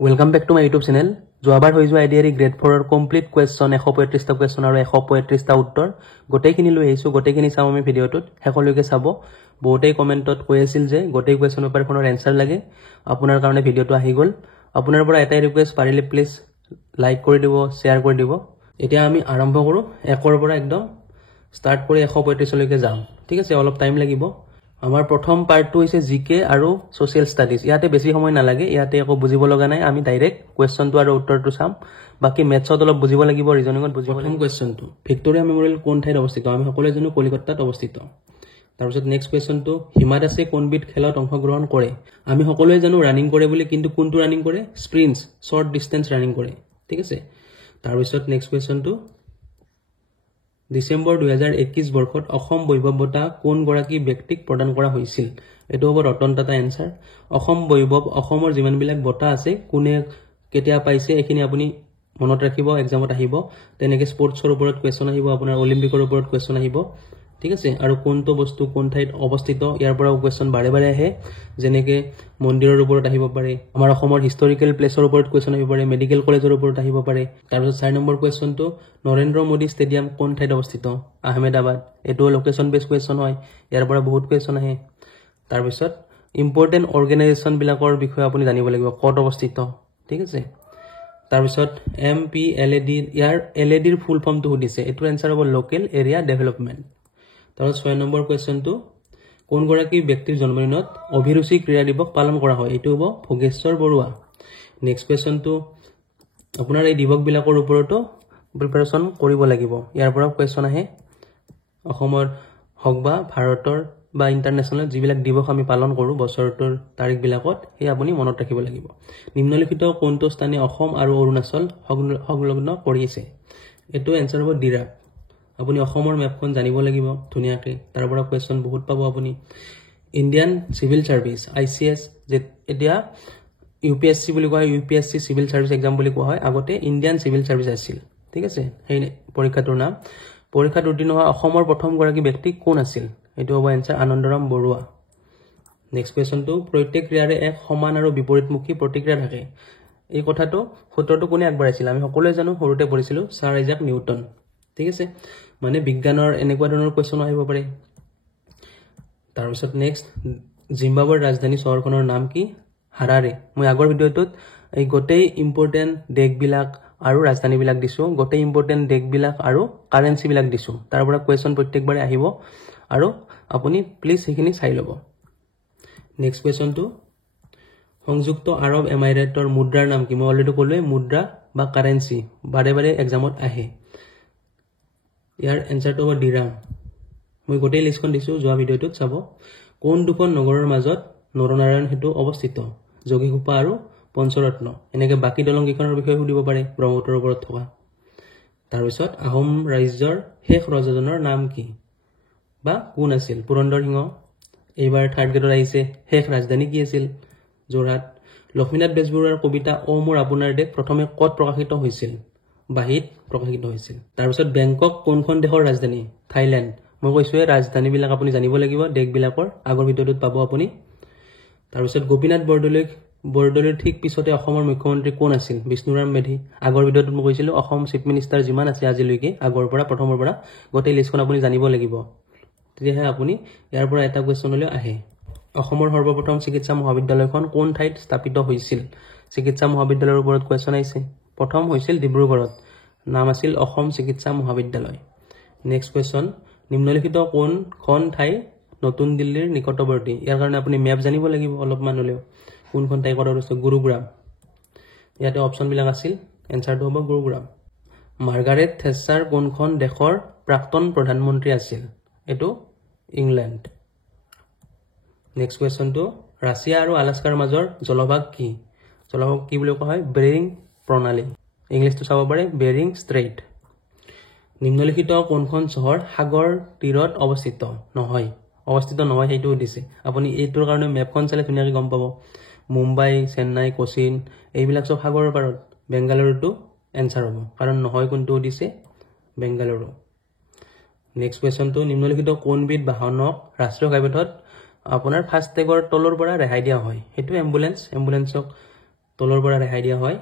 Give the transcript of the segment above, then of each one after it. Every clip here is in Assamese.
Welcome back to my YouTube channel. যোৱাবাৰ হৈ যোৱা আইডিয়াৰি গ্ৰেড 4 ৰ কমপ্লিট কোৱেশ্চন 135টা কোৱেশ্চন আৰু 135টা উত্তৰ গোটেইখিনি লৈ আহিছো গোটেইখিনি চাম আমি ভিডিওটোত হেকলৈকে চাব বহুতেই কমেন্টত কৈ আছিল যে গোটেই কোৱেশ্চন পেপাৰখনৰ এনসাৰ লাগে আপোনাৰ কাৰণে ভিডিওটো আহি গল আপোনাৰ পৰা এটাই ৰিকুৱেষ্ট পাৰিলে প্লিজ লাইক কৰি দিব শেয়াৰ কৰি দিব এতিয়া আমি আৰম্ভ কৰো একৰ পৰা একদম স্টাৰ্ট কৰি 135 লৈকে যাম ঠিক আছে অলপ টাইম লাগিব আমাৰ প্ৰথম পাৰ্টটো হৈছে জিকে আৰু সোশ্যাল ষ্টাডিজ ইয়াতে বেছি সময় নালাগে ইয়াতে একো বুজিব লগা নাই আমি ডাইৰেক্ট কোৱেশ্চনটো আৰু উত্তৰটো চাম বাকি মেথছত অলপ বুজিব লাগিব ৰিজনিঙত বুজিব লাগিব কোৱেশ্চনটো ভিক্টোৰিয়া মেমৰিয়েল কোন ঠাইত অৱস্থিত আমি সকলোৱে জানো কলিকতাত অৱস্থিত তাৰপিছত নেক্সট কোৱেশ্চনটো হিমা দাসে কোনবিধ খেলত অংশগ্ৰহণ কৰে আমি সকলোৱে জানো ৰানিং কৰে বুলি কিন্তু কোনটো ৰানিং কৰে স্প্ৰিন্টস শৰ্ট ডিসটেন্স ৰানিং কৰে ঠিক আছে তাৰপিছত নেক্সট কোৱেশ্চনটো ডিসেম্বৰ 2021 বৰ্ষত অসম বৈভৱ বঁটা কোন গৰাকী ব্যক্তিক প্ৰদান কৰা হৈছিল এটো হ'ব ৰতন টাটা এনসাৰ অসম বৈভৱ অসমৰ যিমানবিলাক বঁটা আছে কোনে কেতিয়া পাইছে এখিনি আপুনি মনত ৰাখিব এক্সামত আহিব তেনেকে স্পৰ্টছৰ ওপৰত কোৱেশ্চন আহিব আপোনাৰ অলিম্পিকৰ ওপৰত কোৱেশ্চন আহিব ঠিক আছে আৰু কোনটো বস্তু কোন ঠাইত অৱস্থিত ইয়াৰ পৰা কোৱেশ্চন বাৰে বাৰে আহে যেনেকে মন্দিৰৰ ওপৰত আহিব পাৰে আমাৰ অসমৰ হিষ্টৰিকেল প্লেছৰ ওপৰত কোৱেশ্চন আহিব পাৰে মেডিকেল কলেজৰ ওপৰত আহিব পাৰে তাৰপিছত 4 নম্বৰ কোৱেশ্চনটো নৰেন্দ্ৰ মোদী ষ্টেডিয়াম কোন ঠাইত অৱস্থিত আহমেদাবাদ এটো লোকেশন বেস কোৱেশ্চন হয় ইয়াৰ পৰা বহুত কোৱেশ্চন আহে তাৰপিছত ইম্পৰ্টেন্ট অৰ্গানাইজেচন বিলাকৰ বিষয়ে আপুনি জানিব লাগিব ক'ত অৱস্থিত ঠিক আছে তাৰপিছত MPLAD ইয়াৰ LAD ৰ ফুল ফৰ্মটো সুধিছে এটো আনসাৰ হ'ব লোকেল এৰিয়া ডেভেলপমেন্ট তাৰপিছত 6 নম্বৰ কোৱেশ্চনটো কোন গৰাকী ব্যক্তিৰ জন্মদিনত অভিৰুচি ক্ৰীড়া দিৱস পালন কৰা হয় এটো হ'ব ভোগেশ্বৰ বৰুৱা নেক্সট কোৱেশ্চনটো আপোনাৰ এই দিৱস বিলাকৰ ওপৰতো প্ৰিপাৰেচন কৰিব লাগিব ইয়াৰ পৰা কোৱেশ্চন আহে অসমৰ হক বা ভাৰতৰ বা ইন্টাৰনেশনাল যিবিলাক দিৱস আমি পালন কৰো বছৰটোৰ তাৰিখ বিলাকত হে আপুনি মনত ৰাখিব লাগিব নিম্নলিখিত কোনটো স্থানে অসম আৰু অৰুণাচল সংলগ্ন কৰি আছে এটো আনসাৰ হ'ব ডিৰাক আপুনি অসমৰ মেপখন জানিব লাগিব ধুনিয়াকে তাৰ পৰা কোৱেশ্চন বহুত পাব আপুনি ইন্ডিয়ান সিভিল সাৰ্ভিস ICS যে এতিয়া UPSC বুলি কোৱা UPSC সিভিল সাৰ্ভিস এক্সাম বুলি কোৱা হয় আগতে ইন্ডিয়ান সিভিল সাৰ্ভিস আছিল ঠিক আছে হেই পৰীক্ষাটোৰ নাম পৰীক্ষাত উত্তীৰ্ণ হোৱা অসমৰ প্ৰথম গৰাকী ব্যক্তি কোন আছিল এটো হ'ব আনসাৰ আনন্দৰাম বৰুৱা নেক্সট কোৱেশ্চনটো প্ৰত্যেক ক্ৰিয়াৰে এক সমান আৰু বিপৰীতমুখী প্ৰতিক্ৰিয়া থাকে এই কথাটো সূত্ৰটো কোনে আগবঢ়াইছিল আমি সকলোৱে জানো সৰুতে পঢ়িছিলো ছাৰ আইজাক নিউটন ঠিক আছে মানে বিজ্ঞানৰ এনেকুৱা ধৰণৰ কোৱেশ্চন আহিব পাৰে তাৰপিছত নেক্সট জিম্বাবৱেৰ ৰাজধানী চহৰখনৰ নাম কি হাৰাৰে মই আগৰ ভিডিওটোত এই গোটেই ইম্পৰ্টেন্ট দেশবিলাক আৰু ৰাজধানী বিলাক দিছো গোটেই ইম্পৰ্টেন্ট দেশবিলাক আৰু কাৰেন্সি বিলাক দিছো তাৰ পৰা কোৱেশ্চন প্ৰত্যেকবাৰে আহিব আৰু আপুনি প্লিজ সেইখিনি চাই লব নেক্সট কোৱেশ্চনটো সংযুক্ত আৰব এমিৰেটৰ মুদ্ৰাৰ নাম কি মই অলৰেডি ক'লোৱে মুদ্ৰা বা কাৰেন্সি বাৰে বাৰে এক্সামত আহে ইয়াৰ এনসাৰটো হ'ব ডিৰাম মই গোটেই লিষ্টখন দিছো যোৱা ভিডিওটোত চাব কোন দুখন নগৰৰ মাজত নৰনাৰায়ণ হেতু অৱস্থিত যোগীঘোপা আৰু পঞ্চৰত্ন এনেকে বাকি দলং কিখনৰ বিষয়ে সুধিব পাৰে ব্ৰহ্মপুত্ৰৰ ওপৰত থকা তাৰপিছত আহোম ৰাজ্যৰ শেষ ৰজাজনৰ নাম কি বা কোন আছিল পুৰন্দৰ সিংহ এইবাৰ থাৰ্ড গ্ৰেডৰ আহিছে শেষ ৰাজধানী কি আছিল যোৰহাট লক্ষ্মীনাথ বেজবৰুৱাৰ কবিতা ও মোৰ আপোনাৰ দেশ প্ৰথমে ক'ত প্ৰকাশিত হৈছিল বাহিত প্ৰকাশিত হৈছিল তাৰপিছত বেংকক কোনখন দেশৰ ৰাজধানী থাইল্যান্ড মই কৈছোৱে ৰাজধানী বিলাক আপুনি জানিব লাগিব দেশবিলাকৰ আগৰ ভিডিওটোত পাব আপুনি তাৰপিছত গোপীনাথ বৰদলৈৰ ঠিক পিছতে অসমৰ মুখ্যমন্ত্ৰী কোন আছিল বিষ্ণুৰাম মেধি আগৰ ভিডিওটোত মই কৈছিলো অসম চিফ মিনিষ্টাৰ যিমান আছে আজিলৈকে আগৰ পৰা প্ৰথমৰ পৰা গোটেই লিষ্টখন আপুনি জানিব লাগিব তেতিয়াহে আপুনি ইয়াৰ পৰা এটা কোৱেশ্চন লৈ আহে অসমৰ সৰ্বপ্ৰথম চিকিৎসা মহাবিদ্যালয়খন কোন ঠাইত স্থাপিত হৈছিল চিকিৎসা মহাবিদ্যালয়ৰ ওপৰত কোৱেশ্চন আহিছে প্ৰথম হৈছিল ডিব্ৰুগড়ত নাম আছিল অসম চিকিৎসা মহাবিদ্যালয় নেক্সট কোৱেশ্চন নিম্নলিখিত কোনখন ঠাই নতুন দিল্লীৰ নিকটৱৰ্তী ইয়াৰ কাৰণে আপুনি মেপ জানিব লাগিব অলপমান হলেও কোনখন ঠাই ক'ত আছে গুৰুগ্ৰাম ইয়াতে অপচন বিলাক আছিল এনসাৰটো হ'ব গুৰুগ্ৰাম মাৰ্গাৰেট থেচ্চাৰ কোনখন দেশৰ প্ৰাক্তন প্ৰধানমন্ত্ৰী আছিল এটো ইংলেণ্ড নেক্সট কোৱেশ্চনটো ৰাছিয়া আৰু আলাস্কাৰ মাজৰ জলভাগ কি বুলি কোৱা হয় বেৰিং প্ৰণালী ইংলিছটো চাব পাৰে বেৰিং ষ্ট্ৰেইট নিম্নলিখিত কোনখন চহৰ সাগৰ তীৰত অৱস্থিত নহয় সেইটো দিছে আপুনি এইটোৰ কাৰণে মেপখন চালে ধুনীয়াকৈ গম পাব মুম্বাই চেন্নাই কোচিন এইবিলাক সব সাগৰৰ পাৰত বেংগালুৰুটো এনসাৰ হ'ব কাৰণ নহয় কোনটো দিছে বেংগালুৰু নেক্সট কোৱেশ্চনটো নিম্নলিখিত কোনবিধ বাহনক ৰাষ্ট্ৰীয় ঘাইপথত আপোনাৰ ফাষ্ট টেগৰ তলৰ পৰা ৰেহাই দিয়া হয় হেতু এম্বুলেন্সক তলৰ পৰা ৰেহাই দিয়া হয়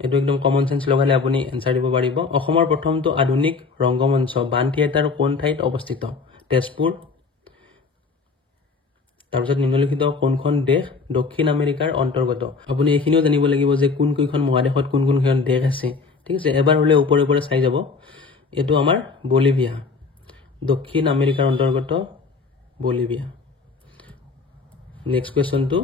এটো একদম কমন সেন্স লগালে আপুনি এনসাৰ দিব পাৰিব অসমৰ প্ৰথমটো আধুনিক ৰংগমঞ্চ বান থিয়েটাৰ কোন ঠাইত অৱস্থিত তেজপুৰ তাৰপিছত নিম্নলিখিত কোনখন দেশ দক্ষিণ আমেৰিকাৰ অন্তৰ্গত আপুনি এইখিনিও জানিব লাগিব যে কোন কোনখন মহাদেশত কোন কোনখন দেশ আছে ঠিক আছে এবাৰ হলে ওপৰে ওপৰে চাই যাব এটো আমাৰ বলিভিয়া দক্ষিণ আমেৰিকাৰ অন্তৰ্গত বলিভিয়া নেক্সট কোৱেশ্চন টু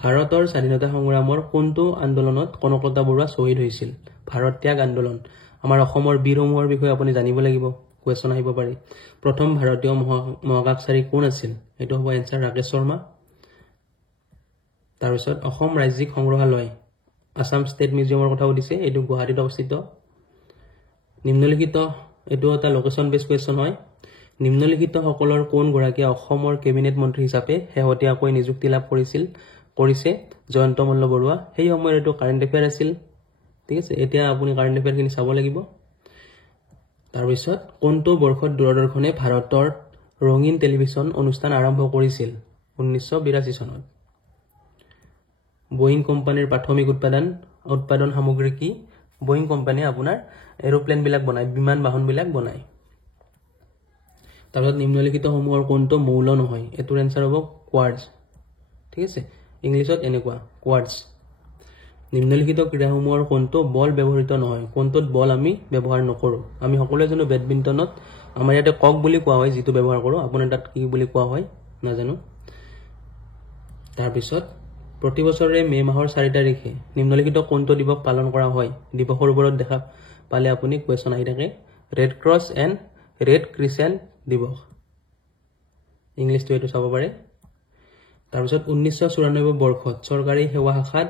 ভাৰতৰ স্বাধীনতা সংগ্ৰামৰ কোনটো আন্দোলনত কনকলতা বৰুৱা শহীদ হৈছিল ভাৰত ত্যাগ আন্দোলন আমাৰ অসমৰ বীৰসমূহৰ বিষয়ে আপুনি জানিব লাগিব কোৱেশ্চন আহিব পাৰি প্ৰথম ভাৰতীয় মহাকাশচাৰী কোন আছিল এটো হ'ব এনসাৰ ৰাকেশ শৰ্মা তাৰপিছত অসম ৰাজ্যিক সংগ্ৰহালয় আসাম ষ্টেট মিউজিয়ামৰ কথা উঠিছে এটো গুৱাহাটীত অৱস্থিত নিম্নলিখিত এটো এটা লোকেশন বেস কোৱেশ্চন হয় নিম্নলিখিত সকলৰ কোন গৰাকী অসমৰ কেবিনেট মন্ত্ৰী হিচাপে হেহতিয়াকৈ নিযুক্তি লাভ কৰিছে জয়ন্ত মল্ল বৰুৱা সেই সময়ৰ এটো কাৰেন্ট এফেয়াৰ আছিল ঠিক আছে এতিয়া আপুনি কাৰেন্ট এফেয়াৰ কিনি চাব লাগিব তাৰপিছত কোনটো বৰ্ষত দূৰদৰ্শনে ভাৰতৰ ৰঙীন টেলিভিছন অনুষ্ঠান আৰম্ভ কৰিছিল 1982 চনত বোয়িং কোম্পানীৰ প্ৰাথমিক উৎপাদন সামগ্ৰী কি বোয়িং কোম্পানী আপোনাৰ এৰোপ্লেন বিলাক বনায় বিমান বাহন বিলাক বনায় তাৰপিছত নিম্নলিখিত সমূহৰ কোনটো মৌল নহয় এটোৰ এনসাৰ হ'ব কোৱাৰ্টজ ঠিক আছে ইংলিছত এনেকুৱা কোৱাৰ্টজ নিম্নলিখিত ক্ৰীড়াসমূহৰ কোনটো বল ব্যৱহৃত নহয় কোনটোত বল আমি ব্যৱহাৰ নকৰো আমি সকলোৱে জানো বেডমিণ্টনত আমাৰ ইয়াতে কক বুলি কোৱা হয় যেটো ব্যৱহাৰ কৰো আপোনাৰ তাত কি বুলি কোৱা হয় নাজানো তাৰপিছত প্ৰতি বছৰে মে মাহৰ 4 তাৰিখে নিম্নলিখিত কোনটো দিৱস পালন কৰা হয় দিৱসৰ ওপৰত দেখা পালে আপুনি কোৱেশ্চন আহি থাকে ৰেড ক্ৰছ এণ্ড ৰেড ক্ৰিসেন্ট দিৱস ইংলিছটো এটো চাব পাৰে তাৰপিছত 1994 বৰ্ষত চৰকাৰী সেৱা শাখাত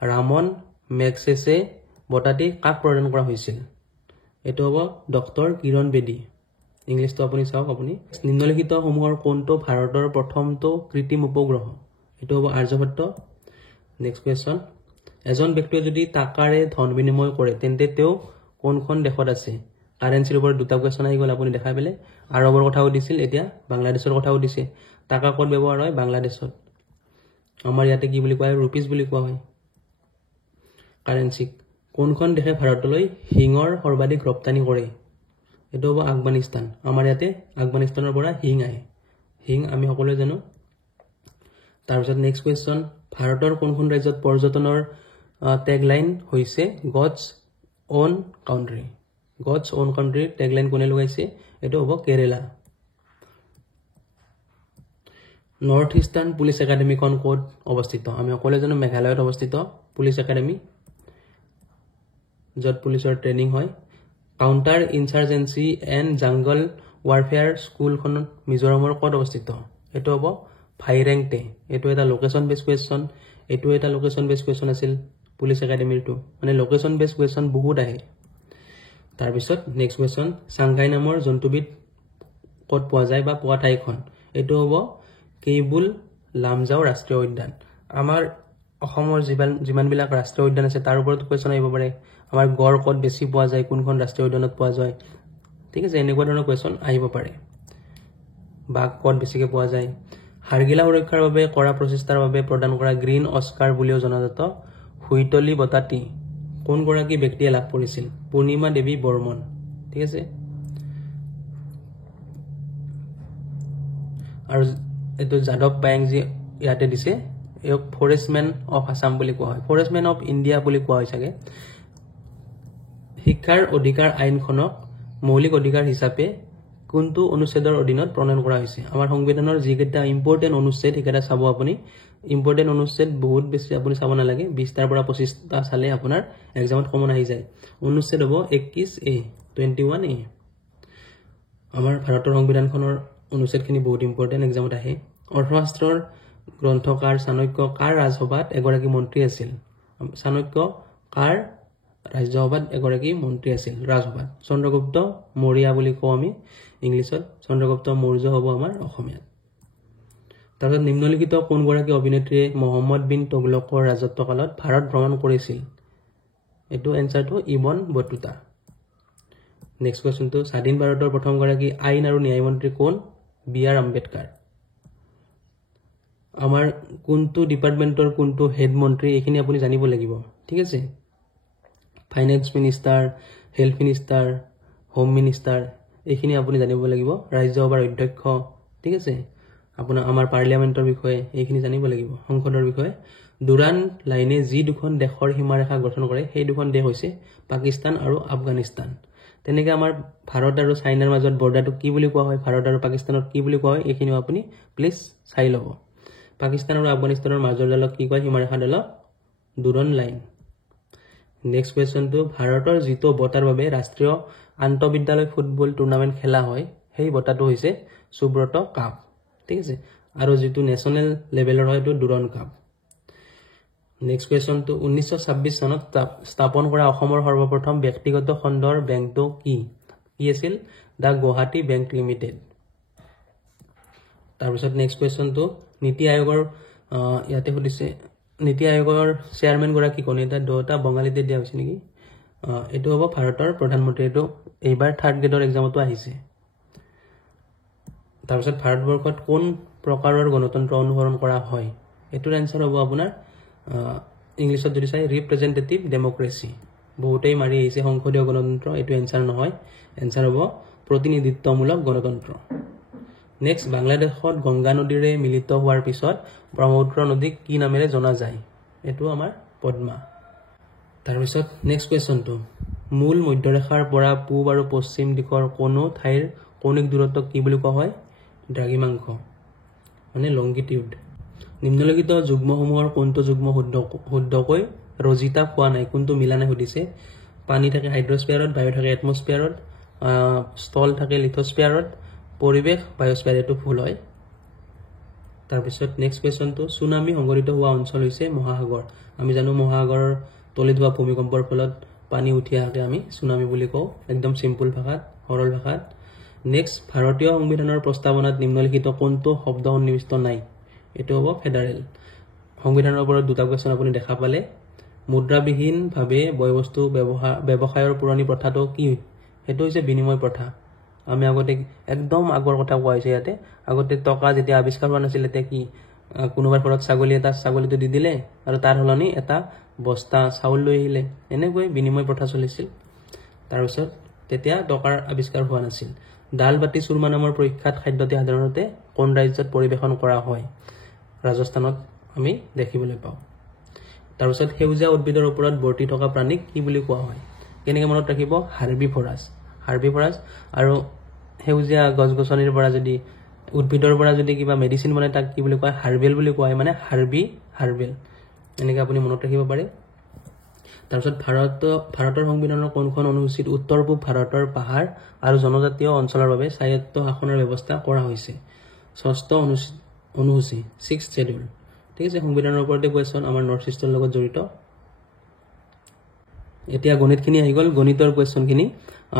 ৰামন মেগছেছে বটাটি কাক প্ৰদান কৰা হৈছিল এটো হ'ব ডক্টৰ কিৰণ বেদী ইংলিছটো আপুনি চাওক আপুনি নিম্নলিখিত সমূহৰ কোনটো ভাৰতৰ প্ৰথমটো কৃত্ৰিম উপগ্ৰহ এটো হ'ব আৰ্যভট্ট নেক্সট কোৱেশ্চন এজন ব্যক্তিয়ে যদি টাকাৰে ধন বিনিময় কৰে তেন্তে তেওঁ কোনখন দেশত আছে কাৰেন্সিৰ ওপৰত দুটা কোৱেশ্চন আহি গল আপুনি দেখা পেলে আৰবৰ কথাও দিছিল এতিয়া বাংলাদেশৰ কথাও দিছে টাকা ক'ত ব্যৱহাৰ হয় বাংলাদেশত আমাৰ ইয়াতে কি বুলি কোৱা হয় ৰুপিস বুলি কোৱা হয় কাৰেন্সি কোনখন দেশে ভাৰতলৈ হিঙৰ সৰ্বাধিক ৰপ্তানি কৰে এটো হ'ব আফগানিস্তান আমাৰ ইয়াতে আফগানিস্তানৰ পৰা হিং আহে হিং আমি সকলোৱে জানো তাৰপিছত নেক্সট কোৱেশ্চন ভাৰতৰ কোনখন ৰাজ্যত পৰ্যটনৰ ট্যাগলাইন হৈছে God's own country God's own country tagline কোনে লগাইছে এটো হ'ব Kerala north eastern police academy কোন কোড অৱস্থিত আমি সকলোৱে জানো মেঘালয়ত অৱস্থিত পুলিচ একাডেমি যত পুলিচৰ ট্ৰেনিং হয় কাউন্টাৰ ইনসাৰ্জেন্সি এণ্ড জাংগল ওয়াৰফেয়াৰ স্কুলখন মিজোৰামৰ কোড অৱস্থিত এটো হ'ব ফাইৰেংটে এটো এটা লোকেশন বেস কোৱেশ্চন এটো এটা লোকেশন বেস কোৱেশ্চন আছিল পুলিচ একাডেমিৰ টু মানে লোকেশন বেস কোৱেশ্চন বহুত আহে তাৰ পিছত নেক্সট কোৱেশ্চন সাংঘাই নামৰ জন্তুবিধ কোড পোৱা যায় বা পোৱা ঠাইখন এটো হ'ব কেবুল লামজাও ৰাষ্ট্ৰীয় উদ্যান আমাৰ অসমৰ যিমান বিলাক ৰাষ্ট্ৰীয় উদ্যান আছে তাৰ ওপৰত কোৱেশ্চন আহিব পাৰে আমাৰ গড় কোড বেছি পোৱা যায় কোনখন ৰাষ্ট্ৰীয় উদ্যানত পোৱা যায় ঠিক আছে এনেকুৱা ধৰণৰ কোৱেশ্চন আহিব পাৰে বাঘ কোড বেছিকে পোৱা যায় হাৰগিলা সুৰক্ষাৰ বাবে কৰা প্ৰচেষ্টাৰ বাবে প্ৰদান কৰা গ্ৰীণ অস্কাৰ বুলিও জনাজাত হুইটলি বটাটি কোন গৰাকী ব্যক্তিয়ে লাভ কৰিছিল পূৰ্ণিমা দেৱী বৰ্মন ঠিক আছে আৰু এটো যাদৱ পায়েং জি ইয়াতে দিছে এক ফৰেষ্টমেন অফ আসাম বুলি কোৱা হয় ফৰেষ্টমেন অফ ইণ্ডিয়া বুলি কোৱা হয় চাগে শিক্ষাৰ অধিকাৰ আইনখনক মৌলিক অধিকাৰ হিচাপে কোনটো অনুচ্ছেদৰ অধীনত প্ৰণয়ন কৰা হৈছে আমাৰ সংবিধানৰ যিকেইটা ইম্পৰ্টেন্ট অনুচ্ছেদ হেকেটা চাব আপুনি ইম্পৰ্টেন্ট অনুচ্ছেদ বহুত বেছি আপুনি চাব নালাগে 20 টাৰ পৰা 25 টা চালে আপোনাৰ এক্সামত কমন আহি যায় অনুচ্ছেদ হ'ব 21A 21A আমাৰ ভাৰতৰ সংবিধানখনৰ অনুচ্ছেদখিনি বহুত ইম্পৰ্টেন্ট এক্সামত আহে অৰ্থশাস্ত্ৰৰ গ্ৰন্থকাৰ চাণক্য কাৰ ৰাজসভাত এগৰাকী মন্ত্ৰী আছিল চাণক্য কাৰ ৰাজ্যসভাত এগৰাকী মন্ত্ৰী আছিল ৰাজসভাত চন্দ্ৰগুপ্ত মৌৰ্য বুলি কওঁ আমি ইংলিছত চন্দ্ৰগুপ্ত মৌৰ্য হ'ব আমাৰ অসমীয়াত তাৰপিছত নিম্নলিখিত কোন গৰাকী অভিনেত্ৰীয়ে মোহাম্মদ বিন তুগলকৰ ৰাজত্বকালত ভাৰত ভ্ৰমণ কৰিছিল এটো এনসাৰটো ইবন বটুতা নেক্সট কোৱেশ্চনটো স্বাধীন ভাৰতৰ প্ৰথম গৰাকী আইন আৰু ন্যায় মন্ত্ৰী কোন বি আৰ আম্বেদকাৰ আমাৰ কোনটো ডিপাৰ্টমেণ্টৰ কোনটো হেড মন্ত্ৰী এইখিনি আপুনি জানিব লাগিব ঠিক আছে finance minister health minister home minister এইখিনি আপুনি জানিব লাগিব ৰাজ্যসভাৰ অধ্যক্ষ ঠিক আছে আপোনাৰ আমাৰ পাৰ্লিয়ামেণ্টৰ বিষয়ে এইখিনি জানিব লাগিব সংসদৰ বিষয়ে দুৰান্ত লাইনে যি দুখন দেশৰ সীমাৰেখা গঠন কৰে সেই দুখন দেশ হৈছে পাকিস্তান আৰু আফগানিস্তান তেনেকৈ আমাৰ ভাৰত আৰু চাইনাৰ মাজত বৰ্ডাৰটো কি বুলি কোৱা হয় ভাৰত আৰু পাকিস্তানত কি বুলি কোৱা হয় এইখিনিও আপুনি প্লিজ চাই ল'ব পাকিস্তান আৰু আফগানিস্তানৰ মাজৰ ডালক কি কয় সীমাৰেখা ডালক দুৰন্ত লাইন নেক্সট কুৱেশ্যনটো ভাৰতৰ যিটো বঁটাৰ বাবে ৰাষ্ট্ৰীয় আন্তঃবিদ্যালয় ফুটবল টুৰ্ণামেণ্ট খেলা হয় সেই বঁটাটো হৈছে সুব্ৰত কাপ ঠিক আছে আৰু যিটো নেশ্যনেল লেভেলৰ হয় এইটো দুৰন্ত কাপ নেক্সট কুৱেশ্যনটো 1926 চনত স্থাপন কৰা অসমৰ সৰ্বপ্ৰথম ব্যক্তিগত খণ্ডৰ বেংকটো কি আছিল দা গুৱাহাটী বেংক লিমিটেড তাৰপিছত নেক্সট কুৱেশ্যনটো নীতি আয়োগৰ ইয়াতে সুধিছে নীতি আয়োগৰ চেয়াৰমেন গৰাকী কোন এটা দুটা বঙালীতে দিয়া হৈছে নেকি এইটো হ'ব ভাৰতৰ প্ৰধানমন্ত্ৰী এইটো এইবাৰ 3rd গ্ৰেডৰ এক্সামতো আহিছে তাৰপিছত ভাৰতবৰ্ষত কোন প্ৰকাৰৰ গণতন্ত্ৰ অনুসৰণ কৰা হয় এটোৰ আনসাৰ হ'ব আপোনাৰ ইংলিছত যদি চাই ৰিপ্ৰেজেন্টেটিভ ডেমক্ৰেসি বহুতেই মাৰি আহিছে সংসদীয় গণতন্ত্ৰ এটো আনসাৰ নহয় আনসাৰ হ'ব প্ৰতিনিধিত্বমূলক গণতন্ত্ৰ নেক্সট বাংলাদেশত গংগা নদীৰে মিলিত হোৱাৰ পিছত ব্ৰহ্মপুত্ৰ নদীক কি নামেৰে জনা যায় এটো আমাৰ পদ্মা তাৰপিছত নেক্সট কুৱেশ্যনটো মূল মধ্যৰেখাৰ পৰা পূব আৰু পশ্চিম দিশৰ কোনো ঠাইৰ কৌণিক দূৰত্বক কি বুলি কোৱা হয় দ্ৰাঘিমাংশ মানে লংগিটিউড নিম্নলিখিত যুগ্মসমূহৰ কোনটো যুগ্ম শুদ্ধকৈ ৰজিতা পোৱা নাই কোনটো মিলা নাই সুধিছে পানী থাকে হাইড্ৰস্ফিয়াৰত বায়ু থাকে এটমস্ফিয়াৰত স্থল থাকে লিথোস্ফিয়াৰত পৰিবেশ বায়োস্ফিয়াৰ এটো ভুল হয় তাৰপিছত নেক্সট কুৱেশ্যনটো সুনামি সংঘটিত হোৱা অঞ্চল হৈছে মহাসাগৰ আমি জানো মহাসাগৰৰ তলিত হোৱা ভূমিকম্পৰ ফলত পানী উঠি আহে আমি সুনামি বুলি কওঁ একদম সিম্পল ভাষাত সৰল ভাষাত নেক্সট ভাৰতীয় সংবিধানৰ প্ৰস্তাৱনাত নিম্নলিখিত কোনটো শব্দ সন্নিৱিষ্ট নাই এটো হ'ব ফেডাৰেল সংবিধানৰ ওপৰত দুটা কুৱেশ্যন আপুনি দেখা পালে মুদ্ৰাবিহীন ভাৱে বয়বস্তু ব্যৱসায়ৰ পুৰণি প্ৰথাটো কি এটো হৈছে বিনিময় প্ৰথা আমি আগতে একদম আগৰ কথা কোৱা হৈছে ইয়াতে আগতে টকা যেতিয়া আৱিষ্কাৰ হোৱা নাছিল তে কি কোনোবাৰ ঘৰত ছাগলীটো দি দিলে আৰু তাৰ হলনি এটা বস্তা চাউল লৈ আহিলে এনেকৈ বিনিময় প্ৰথা চলিছিল তাৰ পিছত তেতিয়া টকাৰ আৱিষ্কাৰ হোৱা নাছিল দাল বাটি চুৰমা নামৰ পৰীক্ষাত খাদ্যটি সাধাৰণতে কোন ৰাজ্যত পৰিবেশন কৰা হয় ৰাজস্থানত আমি দেখিবলৈ পাওঁ তাৰ পিছত সেউজীয়া উদ্ভিদৰ ওপৰত বৰ্তি থকা প্ৰাণীক কি বুলি কোৱা হয় কেনেকৈ মনত ৰাখিব হাৰ্বিভৰাছ আৰু সেউজীয়া গছগছনিৰ পৰা যদি উদ্ভিদৰ পৰা যদি কিবা মেডিসিন বনায় তাক কি বুলি কয় হাৰ্বেল বুলি কোৱা হয় মানে হাৰ্বেল এনেকৈ আপুনি মনত ৰাখিব পাৰে তাৰপিছত ভাৰতৰ সংবিধানৰ কোনখন অনুসূচিত উত্তৰ পূব ভাৰতৰ পাহাৰ আৰু জনজাতীয় অঞ্চলৰ বাবে স্বায়ত্ত শাসনৰ ব্যৱস্থা কৰা হৈছে 6ষ্ঠ অনুসূচী 6th schedule ঠিক আছে সংবিধানৰ ওপৰতে কোৱেশ্যন আমাৰ নৰ্থ ইষ্টৰ লগত জড়িত এতিয়া গণিতখিনি আহি গল গণিতৰ কোৱেশ্যনখিনি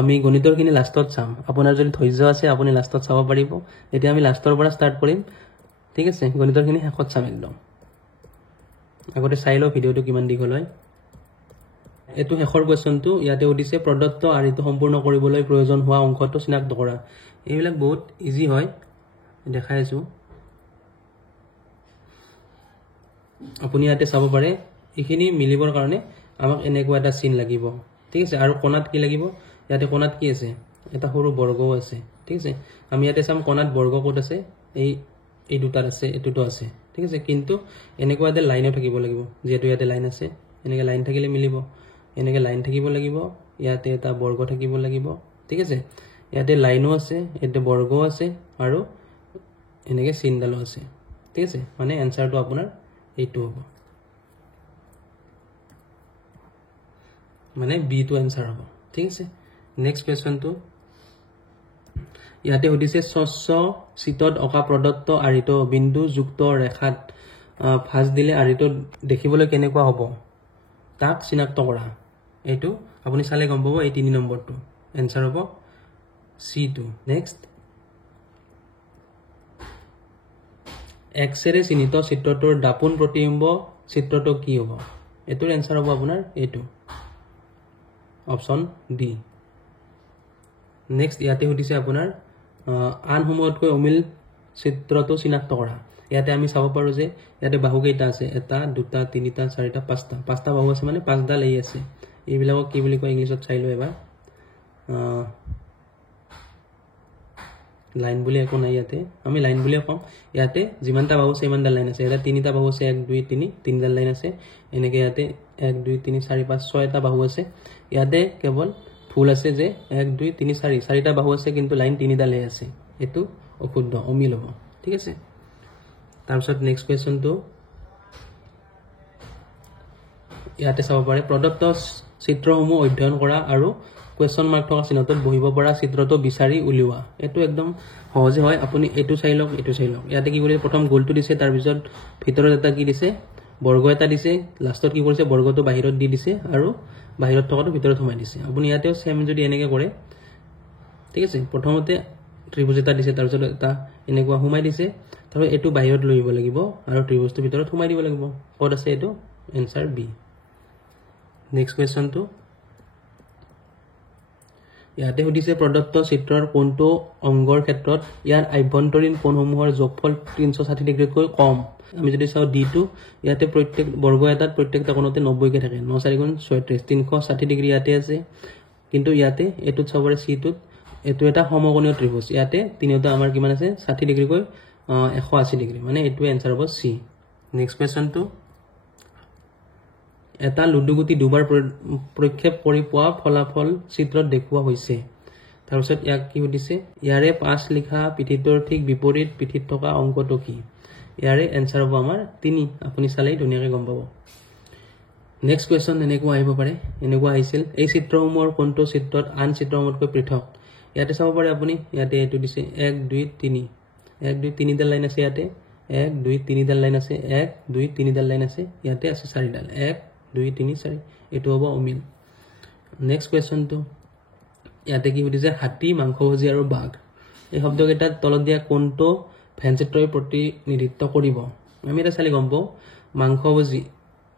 আমি গণিতৰখিনি লাষ্টত চাম আপোনাৰ যদি ধৈৰ্য আছে আপুনি লাষ্টত চাব পাৰিব এতিয়া আমি লাষ্টৰ পৰা ষ্টাৰ্ট কৰিম ঠিক আছে গণিতৰখিনি শেষত চাম একদম আগতে চাই লও ভিডিওটো কিমান দীঘল হয় এটো শেষৰ কোৱেশ্যনটো ইয়াতে উঠিছে প্ৰদত্ত আৰিটো সম্পূৰ্ণ কৰিবলৈ প্ৰয়োজন হোৱা অংশটো চিনাক্ত কৰা এইবিলাক বহুত ইজি হয় দেখাইছো আপুনি ইয়াতে চাব পাৰে এইখিনি মিলিবৰ কাৰণে আমাক এনেকুৱা এটা চিন লাগিব ঠিক আছে আৰু কোণাত কি লাগিব ইয়াতে কোণাত কি আছে এটা সৰু বৰ্গও আছে ঠিক আছে আমি ইয়াতে চাম কোণাত বৰ্গ ক'ত আছে এই দুটাৰ আছে এটোটো আছে ঠিক আছে কিন্তু এনেকুৱা এটা লাইনও থাকিব লাগিব যেটো ইয়াতে লাইন আছে এনেকৈ লাইন থাকিলে মিলিব এনেকৈ লাইন থাকিব লাগিব ইয়াতে এটা বৰ্গ থাকিব লাগিব ঠিক আছে ইয়াতে লাইনও আছে ইয়াতে বৰ্গও আছে আৰু এনেকৈ চিনডালো আছে ঠিক আছে মানে এনসাৰটো আপোনাৰ এইটো হ'ব মানে বি টো এনসাৰ হ'ব ঠিক আছে নেক্সট কুৱেশ্যনটো ইয়াতে সুধিছে স্বচ্ছ চিতত অকা প্ৰদত্ত আৰিটো বিন্দু যুক্ত ৰেখাত ভাঁজ দিলে আৰিটো দেখিবলৈ কেনেকুৱা হ'ব তাক চিনাক্ত কৰা এইটো আপুনি চালে গম পাব এই 3 নম্বৰটো এনসাৰ হ'ব C2 নেক্সট এক্সৰে চিহ্নিত চিত্ৰটোৰ দাপোন প্ৰতিবিম্ব চিত্ৰটো কি হ'ব এটোৰ এনসাৰ হ'ব আপোনাৰ এইটো অপশন ডি নেক্সট ইয়াতে সুধিছে আপোনাৰ আন সময়তকৈ অমিল চিত্ৰটো চিনাক্ত কৰা ইয়াতে আমি চাব পাৰো যে ইয়াতে বাহু কেইটা আছে 1 2 3 4 5টা বাহু আছে মানে 5ডাল এই আছে এইবিলাকক কি বুলি কয় ইংলিছত চাই লো এবাৰ লাইন বুলি একো নাই ইয়াতে আমি লাইন বুলি কম ইয়াতে যিমানটা বাহু আছে ইমানটা লাইন আছে ইয়াতে 3টা বাহু আছে 1 2 3 তিনডাল লাইন আছে এনেকে ইয়াতে 1 2 3 4 5 6টা বাহু আছে ইয়াতে কেৱল ফুল আছে যে 1 2 3 4 চাৰিটা বাহু আছে কিন্তু লাইন 3ডাল আছে এটো অশুদ্ধ অমিল হ'ব ঠিক আছে তাৰপিছত নেক্সট কোৱেশ্চনটো ইয়াতে চাব পাৰে প্ৰদত্ত চিত্ৰসমূহ অধ্যয়ন কৰা আৰু কোৱেশ্চন মাৰ্ক থকা চিহ্নটোত বহিব পৰা চিত্ৰটো বিচাৰি উলিওৱা এটো একদম সহজে হয় আপুনি এটো চাই লওক ইয়াতে কি কৰিছে প্ৰথম গোলটো দিছে তাৰ পিছত ভিতৰত এটা কি দিছে বৰ্গ এটা দিছে লাষ্টত কি কৰিছে বৰ্গটো বাহিৰত দি দিছে আৰু বাহিৰত থকাটো ভিতৰত সোমাই দিছে আপুনি ইয়াতেও সেম যদি এনেকে কৰে ঠিক আছে প্ৰথমতে ত্ৰিভুজ এটা দিছে তাৰ পিছত এটা এনেকুৱা সোমাই দিছে তাৰ এটো বাহিৰত লৈ যাব লাগিব আৰু ত্ৰিভুজটো ভিতৰত সোমাই দিব লাগিব ক'ত আছে এটো এনসাৰ বি নেক্সট কোৱেশ্চনটো ইয়াতে সুধিছে প্ৰদত্ত চিত্ৰৰ কোনটো অংগৰ ক্ষেত্ৰত ইয়াৰ আভ্যন্তৰীণ কোণসমূহৰ যোগফল 360 ডিগ্ৰীতকৈ কম আমি যদি চাও d2 ইয়াতে প্ৰত্যেক বৰ্গ এটাত প্ৰত্যেকটা কোণতে 90 কে থাকে 9 4 গুণ 36 360 ডিগ্ৰী ইয়াতে আছে কিন্তু ইয়াতে এটোত চাবৰে c2 এটো এটা সমকোণীয় ত্ৰিভুজ ইয়াতে তিনিওটা আমাৰ কিমান আছে 60 ডিগ্ৰীকৈ 180 ডিগ্ৰী মানে এটো এনসাৰ হ'ব c নেক্সট কোৱেশ্চনটো এটা লুডু গুটি দুবাৰ প্ৰক্ষেপ কৰি পোৱা ফলাফল চিত্ৰত দেখুওৱা হৈছে তাৰপিছত ইয়াক কি সুধিছে ইয়াৰে 5 লিখা পিঠিটোৰ ঠিক বিপৰীত পিঠিত থকা অংকটো কি ইয়াৰে এনসাৰ হ'ব আমাৰ 3 আপুনি চালেই ধুনীয়াকৈ গম পাব নেক্সট কোৱেশ্চন এনেকুৱা আহিব পাৰে এনেকুৱা আহিছিল এই চিত্ৰসমূহৰ কোনটো চিত্ৰত আন চিত্ৰসমূহতকৈ পৃথক ইয়াতে চাব পাৰে আপুনি ইয়াতে এটো দিছে 1 2 3 1 2 3 ডাল লাইন আছে ইয়াতে 1 2 3 ডাল লাইন আছে 1 2 3 ডাল লাইন আছে ইয়াতে আছে 4 ডাল 1 2 3 4 এটো হ'ব অমিল নেক্সট কোৱেশ্চনটো ইয়াতে কি সুধিছে হাতী মাংসভোজী আৰু বাঘ এই শব্দকেইটা তলত দিয়া কোনটো ভেনচিত্ৰই প্ৰতিনিধিত্ব কৰিব আমি এটা চালি গম পাও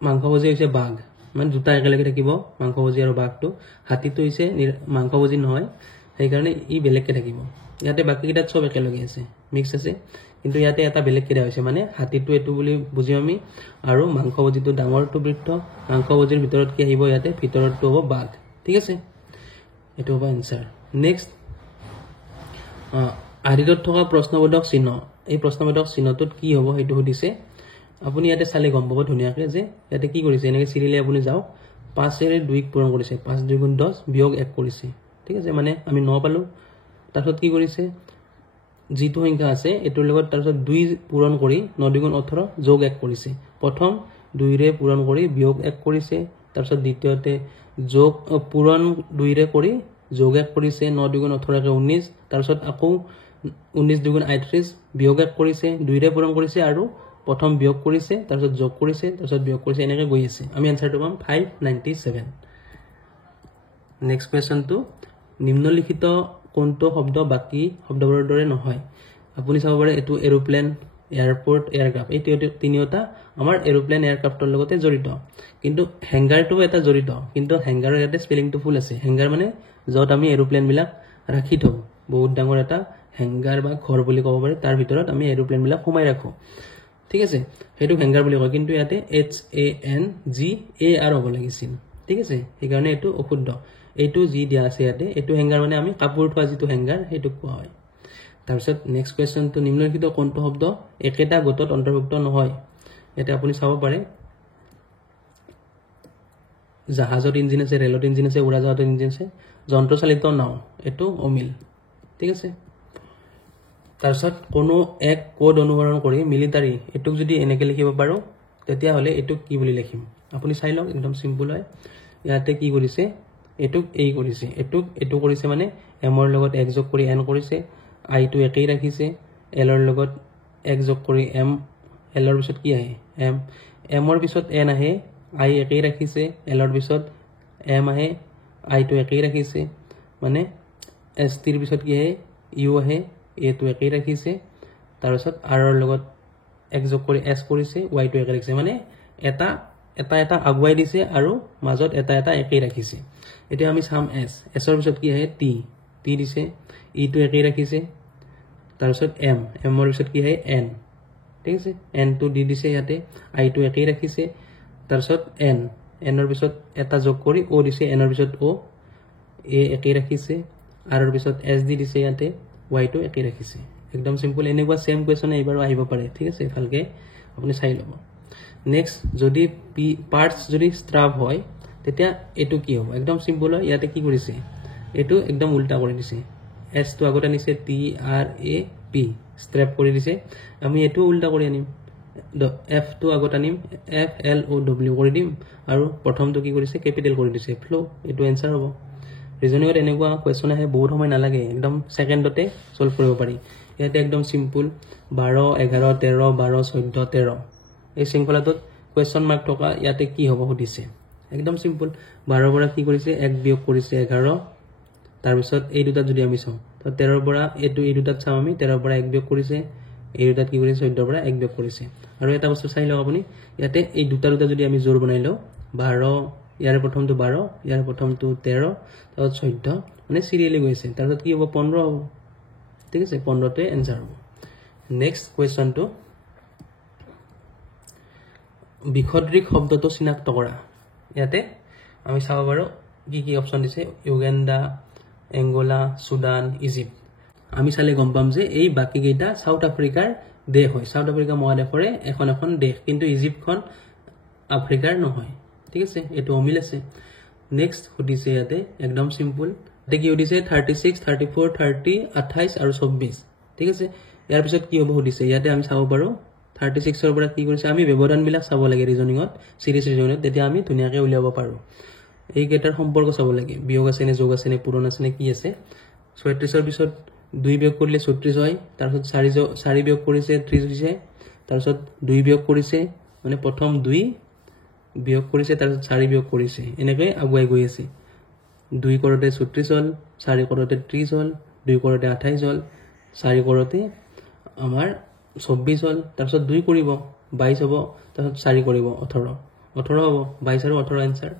মাংসভোজী হৈছে বাঘ মানে দুটা একেলগে থাকিব মাংসভোজী আৰু বাঘটো হাতীটো হৈছে মাংসভোজী নহয় সেই কাৰণে ই বেলেগকে থাকিব ইয়াতে বাকি কিটা সব একেলগে আছে মিক্স আছে কিন্তু ইয়াতে এটা বেলেগ কিটা হৈছে মানে হাতীটো এটো বুলি বুজি আমি আৰু মাংসভোজীটো ডাঙৰটো বৃত্ত মাংসভোজীৰ ভিতৰত কি আহিব ইয়াতে ভিতৰতটো হ'ব বাঘ ঠিক আছে এটো হ'ব আনসাৰ নেক্সট আদিতত থকা প্ৰশ্নবোধক চিহ্ন এই প্ৰশ্নবোধক চিহ্নটোত কি হ'ব হেতু সুধিছে আপুনি ইয়াতে চালে গম পাব ধুনীয়াকৈ যে ইয়াতে কি কৰিছে এনেকৈ চিৰিলে আপুনি যাও 5 এৰে 2 পূৰণ কৰিছে 5 2 গুণ 10 বিয়োগ 1 কৰিছে ঠিক আছে মানে আমি 9 পালো তাৰছত কি কৰিছে যিটো সংখ্যা আছে এটোৰ লগত তাৰছত 2 পূৰণ কৰি 9 2 গুণ 18 যোগ 1 কৰিছে প্ৰথম 2 ৰে পূৰণ কৰি বিয়োগ 1 কৰিছে তাৰছত দ্বিতীয়তে যোগ পূৰণ 2 ৰে কৰি যোগ 1 কৰিছে 9 2 গুণ 18 কে 19 তাৰছত আকৌ 19 2 গুণ 38 বিয়োগ 1 কৰিছে 2 ৰে পূৰণ কৰিছে আৰু প্ৰথম বিয়োগ কৰিছে তাৰছত যোগ কৰিছে তাৰছত বিয়োগ কৰিছে এনেকৈ গৈ আছে আমি আনসাৰটো পাম 597 নেক্সট কোৱেশ্চনটো নিম্নলিখিত কোনটো শব্দ বাকি শব্দবোৰৰ দৰে নহয় আপুনি চাব পাৰে এটো এৰোপ্লেন এয়াৰপোৰ্ট এয়াৰক্ৰাফট এই তিনিওটা আমাৰ এৰোপ্লেন এয়াৰক্ৰাফটৰ লগতে জড়িত কিন্তু হ্যাঙ্গাৰটো এটা জড়িত কিন্তু হ্যাঙ্গাৰৰ ইয়াতে স্পেলিংটো ফুল আছে হ্যাঙ্গাৰ মানে যত আমি এৰোপ্লেন বিলাক ৰাখি থওঁ বহুত ডাঙৰ এটা হ্যাঙ্গাৰ বা ঘৰ বুলি ক'ব পাৰে তাৰ ভিতৰত আমি এৰোপ্লেন বিলাক সোমাই ৰাখো ঠিক আছে হেতু হ্যাঙ্গাৰ বুলি কয় কিন্তু ইয়াতে HANGAR হ'ব লাগিছিল ঠিক আছে এই কাৰণে এটো অশুদ্ধ এটো জি দিয়া আছে ইয়াতে এটো হ্যাঙ্গাৰ মানে আমি কাপোৰ থোৱা যিটো হ্যাঙ্গাৰ হেতু কোৱা হয় তাৰপিছত নেক্সট কোৱেশ্চনটো নিম্নলিখিত কোনটো শব্দ একেটা গোটত অন্তৰ্ভুক্ত নহয় এটা আপুনি চাব পাৰে জাহাজৰ ইঞ্জিন আছে ৰেলৰ ইঞ্জিন আছে উৰাজাহাজৰ ইঞ্জিন আছে যন্ত্ৰচালিত নাও এটো অমিল ঠিক আছে তাৰছত কোনো এক কোড অনুসৰণ কৰি মিলিটাৰী এটুক যদি এনেকে লিখিব পাৰো তেতিয়া হলে এটুক কি বুলি লিখিম আপুনি চাই লওক একদম সিম্পল হয় ইয়াতে কি কৰিছে এটুক এই কৰিছে এটু কৰিছে মানে m ৰ লগত x যোগ কৰি n কৰিছে i টো একেই ৰাখিছে l ৰ লগত x যোগ কৰি m l ৰ পিছত কি আহে m ৰ পিছত n আহে i একেই ৰাখিছে l ৰ পিছত m আহে i টো একেই ৰাখিছে মানে s ৰ পিছত কি আহে u আহে a টো একেই ৰাখিছে তাৰ পিছত r ৰ লগত x যোগ কৰি s কৰিছে y টো একেই ৰাখিছে মানে এটা আগুৱাই দিছে আৰু মাজত এটা একেই ৰাখিছে এতিয়া আমি চাম s ৰ পিছত কি আহে t দিছে e টো একেই ৰাখিছে তাৰ পিছত m ৰ পিছত কি আহে n ঠিক আছে n টো দি দিছে ইয়াতে i টো একেই ৰাখিছে তাৰছত n ৰ পিছত এটা যোগ কৰি o দিছে n ৰ পিছত o a একেই ৰাখিছে r ৰ পিছত s দি দিছে ইয়াতে y টো একেই ৰাখিছে একদম সিম্পল এনেকুৱা সেম কোৱেশ্চন এইবাৰো আহিব পাৰে ঠিক আছে ভালকে আপুনি চাই লব নেক্সট যদি পাৰ্টস যদি স্ট্ৰাব হয় তেতিয়া এটো কি হ'ব একদম সিম্পল হয় ইয়াতে কি কৰিছে এটো একদম উল্টা কৰি দিছে s টো আগত আনিছে t r a p স্ট্ৰেপ কৰি দিছে আমি এটো উল্টা কৰি আনিম f টো আগত আনিম f l o w কৰি দিম আৰু প্ৰথমটো কি কৰিছে ক্যাপিটেল কৰি দিছে ফ্লো এটো আনসাৰ হ'ব ৰিজনিংত এনেকুৱা কোৱেশ্চন আহে বহুত সময় নালাগে একদম সেকেন্ডতে সলভ কৰিব পাৰি ইয়াতে একদম সিম্পল 12 11 13 12 14 13 এই শৃংখলাটোত কোৱেশ্চন মাৰ্ক থকা ইয়াতে কি হ'ব সুধিছে একদম সিম্পল 12 পৰা কি কৰিছে 1 বিয়োগ কৰিছে 11 তাৰ পিছত এই দুটা যদি আমি চাও তো 13 পৰা এই দুটাত চাও আমি 13 পৰা 1 বিয়োগ কৰিছে এই দুটাত কি কৰিছে 14 পৰা 1 বিয়োগ কৰিছে আৰু এটা বস্তু চাই লওক আপুনি ইয়াতে এই দুটা যদি আমি জোৰ বনাই লও 12 ইয়াৰ প্ৰথমটো 12 ইয়াৰ প্ৰথমটো 13 তাৰপিছত 14 মানে সিৰিয়ালি গৈছে তাৰপিছত কি হ'ব 15 হ'ব ঠিক আছে 15 তে आंसर হ'ব নেক্সট কোৱেশ্চনটো বিখদ্ৰিক শব্দটো চিনাক্ত কৰা ইয়াতে আমি চাব পাৰো কি অপচন দিছে ইউগান্ডা এঙ্গোলা সুদান ইজিপ্ট আমি চালে গম পাম যে এই বাকি কেইটা সাউথ আফ্ৰিকাৰ দেশ হয় সাউথ আফ্ৰিকা মহাদেশৰে এখন দেশ কিন্তু ইজিপ্টখন আফ্ৰিকাৰ নহয় ঠিক আছে এটো অমিল আছে নেক্সট সুধিছে ইয়াতে একদম সিম্পল এতে কি সুধিছে 36 34 30 28 আৰু 24 ঠিক আছে ইয়াৰ পিছত কি হ'ব সুধিছে ইয়াতে আমি চাব পাৰো 36 ৰ পৰা কি কৰিছে আমি ব্যৱধান বিলাক চাব লাগে ৰিজনিংত সিৰিজ ৰিজনিংত তেতিয়া আমি ধুনিয়াকৈ উলিয়াব পাৰো এই কেটাৰ সম্পৰ্ক চাব লাগে বিয়োগ আছে নে যোগ আছে নে পূৰণ আছে নে কি আছে 36 ৰ পিছত 2 বিয়োগ কৰিলে 36 হয় তাৰ পিছত 4 বিয়োগ কৰিছে 30 হৈছে তাৰ পিছত 2 বিয়োগ কৰিছে মানে প্ৰথম 2 বিয়োগ কৰিছে তাৰ পিছত 4 বিয়োগ কৰিছে এনেকৈ আগুৱাই গৈ আছে 2 কৰতে 36 হল 4 কৰতে 30 হল 2 কৰতে 28 হল 4 কৰতে আমাৰ 24 হল তাৰ পিছত 2 কৰিব 22 হ'ব তাৰ পিছত 4 কৰিব 18 18 হ'ব 22 আৰু 18 आंसर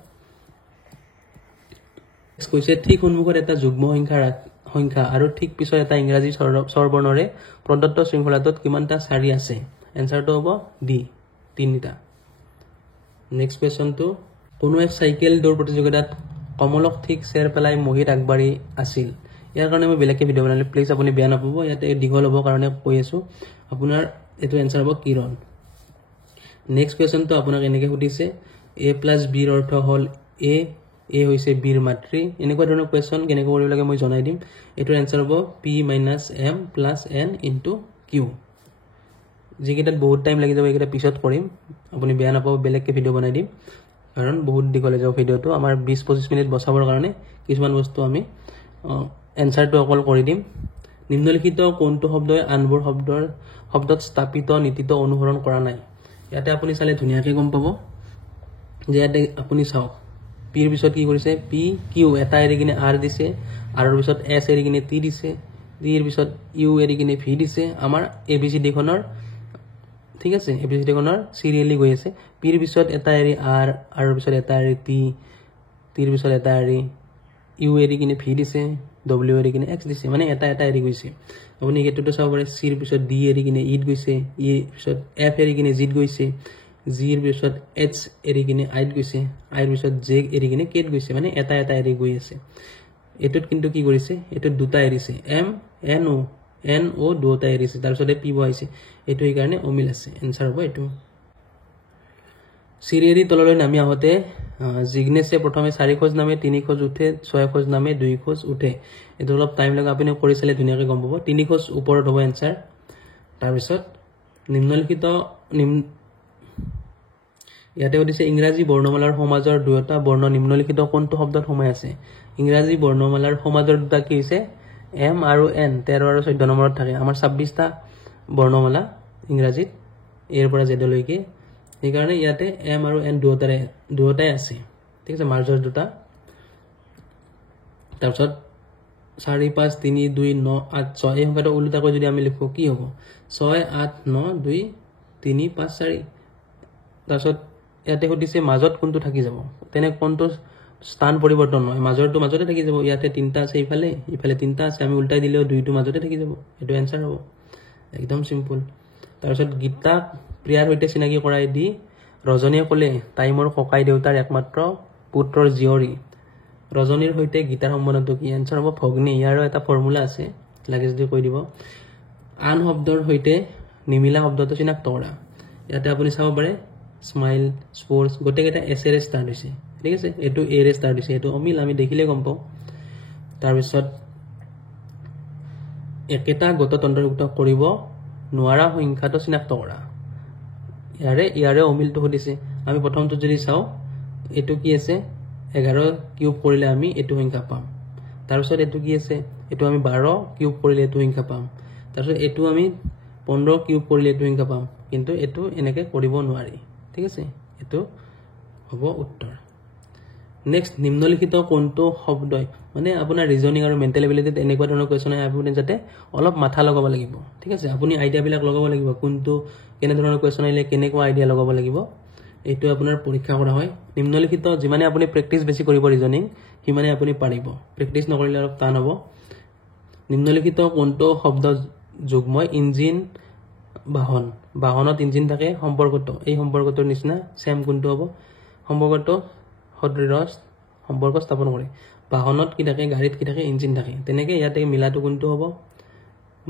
কৈছে ঠিক সন্মুখত এটা যুগ্ম সংখ্যা আৰু ঠিক পিছত এটা ইংৰাজী স্বৰবৰ্ণৰে প্ৰদত্ত শৃংখলাটোত কিমানটা সাৰি আছে आंसरটো হ'ব ডি তিনিটা নেক্সট কোৱেশ্চনটো কোনো এক সাইকেল দৌৰ প্ৰতিযোগিতাত কমলক ঠিক চেৰ পেলাই মহিত আগবাঢ়ি আছিল ইয়াৰ কাৰণে মই বেলেগকে ভিডিও বনালে প্লিজ আপুনি বেয়া নাপাব ইয়াতে দীঘল হ'ব কাৰণে কৈ আছো আপোনাৰ এটো आंसर হ'ব কিৰণ নেক্সট কোৱেশ্চনটো আপোনাক এনেকৈ সুধিছে a + b ৰ অৰ্থ হল a হৈছে b ৰ মাতৃ এনেকুৱা ধৰণৰ কোৱেশ্চন কেনেকৈ কৰিব লাগে মই জনাই দিম এটোৰ आंसर হ'ব p - m + n * q যিকেইটাত বহুত টাইম লাগি যাব এইকেইটা পিছত কৰিম আপুনি বেয়া নাপাব বেলেগকে ভিডিও বনাই দিম কাৰণ বহুত দীঘল হৈ যাব ভিডিওটো আমাৰ 20-25 মিনিট বচাবৰ কাৰণে কিছুমান বস্তু আমি आंसरটো অকল কৰি দিম নিম্নলিখিত কোনটো শব্দই আনবোৰ শব্দত স্থাপিত নীতিত অনুসৰণ কৰা নাই ইয়াতে আপুনি চালে ধুনিয়াকৈ গম পাব যে ইয়াতে আপুনি চাওক p ৰ পিছত কি কৰিছে p q এটা এৰি কিনে r দিছে r ৰ পিছত s এৰি কিনে t দিছে t ৰ পিছত u এৰি কিনে v দিছে আমাৰ abcd খনৰ ঠিক আছে abcd খনৰ সিৰিয়ালি গৈ আছে p ৰ পিছত এটা এৰি r r ৰ পিছত এটা এৰি t t ৰ পিছত এটা এৰি u এৰি কিনে v দিছে w এৰি কিনে x দিছে মানে এটা এৰি গৈছে আপুনি এটোটো চাব পাৰে c ৰ পিছত d এৰি কিনে e ত গৈছে e ৰ পিছত f এৰি কিনে g ত গৈছে g ৰ পিছত h এৰি কিনে i ত গৈছে i ৰ পিছত j এৰি কিনে k ত গৈছে মানে এটা এৰি গৈ আছে এটোত কিন্তু কি কৰিছে এটোত দুটা এৰিছে m n o দুটা এৰিছে তাৰ পিছতে p বহাইছে এটো এই কাৰণে অমিল আছে आंसर হ'ব এটো সিৰিয়ালি তললৈ নামি আহতে জিগনেছে প্ৰথমে 4 খোজ নামে 3 খোজ উঠে 6 খোজ নামে 2 খোজ উঠে এটো অলপ টাইম লাগে আপুনি কৰি চালে ধুনিয়াকৈ গম পাব 3 খোজ ওপৰত হ'ব आंसर তাৰ পিছত নিম্নলিখিত ইয়াতে দিছে ইংৰাজী বৰ্ণমালাৰ সমাজৰ দুটা বৰ্ণ নিম্নলিখিত কোনটো শব্দত সোমাই আছে ইংৰাজী বৰ্ণমালাৰ সমাজৰ দুটা কি হৈছে m আৰু n 13 আৰু 14 নম্বৰত থাকে আমাৰ 26টা বৰ্ণমালা ইংৰাজীত এৰ পৰা z লৈকে এই কাৰণে ইয়াতে m আৰু n দুটাই আছে ঠিক আছে মাৰ্জৰ দুটা তাৰপিছত 4 5 3 2 9 8 6 এই সংখ্যাটো উল্টাকৈ যদি আমি লিখো কি হ'ব 6 8 9 2 3 5 4 তাৰপিছত ইয়াতে সুধিছে মাজত কোনটো থাকি যাব তেনে কোনটো স্থান পৰিৱৰ্তন নহয় মাজতে থাকি যাব ইয়াতে তিনটা আছে ইফালে তিনটা আছে আমি উল্টাই দিলেও দুইটো মাজতে থাকি যাব এটো आंसर হ'ব একদম সিম্পল তাৰপিছত গীতাক প্ৰিয়াৰ সৈতে চিনাকি কৰাই দি ৰজনীয়ে ক'লে তাই মোৰ ককাই দেউতাৰ একমাত্ৰ পুত্ৰৰ জীয়ৰী। ৰজনীৰ সৈতে গীতাৰ সম্বন্ধটো কি? এনচাৰ হ'ব ভগ্নী। ইয়াৰো এটা ফৰ্মুলা আছে, লাগে যদি কৈ দিব। আন শব্দৰ সৈতে নিমিলা শব্দটো চিনাক্ত কৰা। ইয়াতে আপুনি চাব পাৰে স্মাইল, স্পৰ্টছ গোটেইকেইটা এছেৰে ষ্টাৰ্ট হৈছে, ঠিক আছে। এইটো এৰে ষ্টাৰ্ট হৈছে, এইটো অমিল, আমি দেখিলে গম পাওঁ। তাৰপিছত একেটা গোটত অন্তৰ্ভুক্ত কৰিব নোৱাৰা সংখ্যাটো চিনাক্ত কৰা। ইয়াৰে অমিলটো সুধিছে। আমি প্ৰথমটো যদি চাওঁ, এইটো কি আছে 11 কিউব কৰিলে আমি এইটো সংখ্যা পাম। তাৰপিছত এইটো কি আছে, এইটো আমি 12 কিউব কৰিলে এইটো সংখ্যা পাম। তাৰপিছত এইটো আমি 15 কিউব কৰিলে এইটো সংখ্যা পাম, কিন্তু এইটো এনেকৈ কৰিব নোৱাৰি, ঠিক আছে। এইটো হ'ব উত্তৰ। নেক্সট, নিম্নলিখিত কোনটো শব্দই মানে আপোনাৰ ৰিজনিং আৰু মেণ্টেল এবিলিটিত এনেকুৱা ধৰণৰ কুৱেশ্যন আহে, আপুনি যাতে অলপ মাথা লগাব লাগিব, ঠিক আছে। আপুনি আইডিয়াবিলাক লগাব লাগিব, কোনটো কেনেধৰণৰ কুৱেশ্যন আহিলে কেনেকুৱা আইডিয়া লগাব লাগিব, এইটো আপোনাৰ পৰীক্ষা কৰা হয়। নিম্নলিখিত যিমানে আপুনি প্ৰেক্টিচ বেছি কৰিব ৰিজনিং, সিমানে আপুনি পাৰিব। প্ৰেক্টিচ নকৰিলে অলপ টান হ'ব। নিম্নলিখিত কোনটো শব্দ যুগ্মই ইঞ্জিন বাহন, বাহনত ইঞ্জিন থাকে সম্পৰ্কটো, এই সম্পৰ্কটোৰ নিচিনা চেম কোনটো হ'ব? সম্পৰ্কটো সদৃঢ় সম্পৰ্ক স্থাপন কৰে। বাহনত কি থাকে, গাড়ীত কি থাকে, ইঞ্জিন থাকে। তেনেকৈ ইয়াতে মিলাটো কোনটো হ'ব?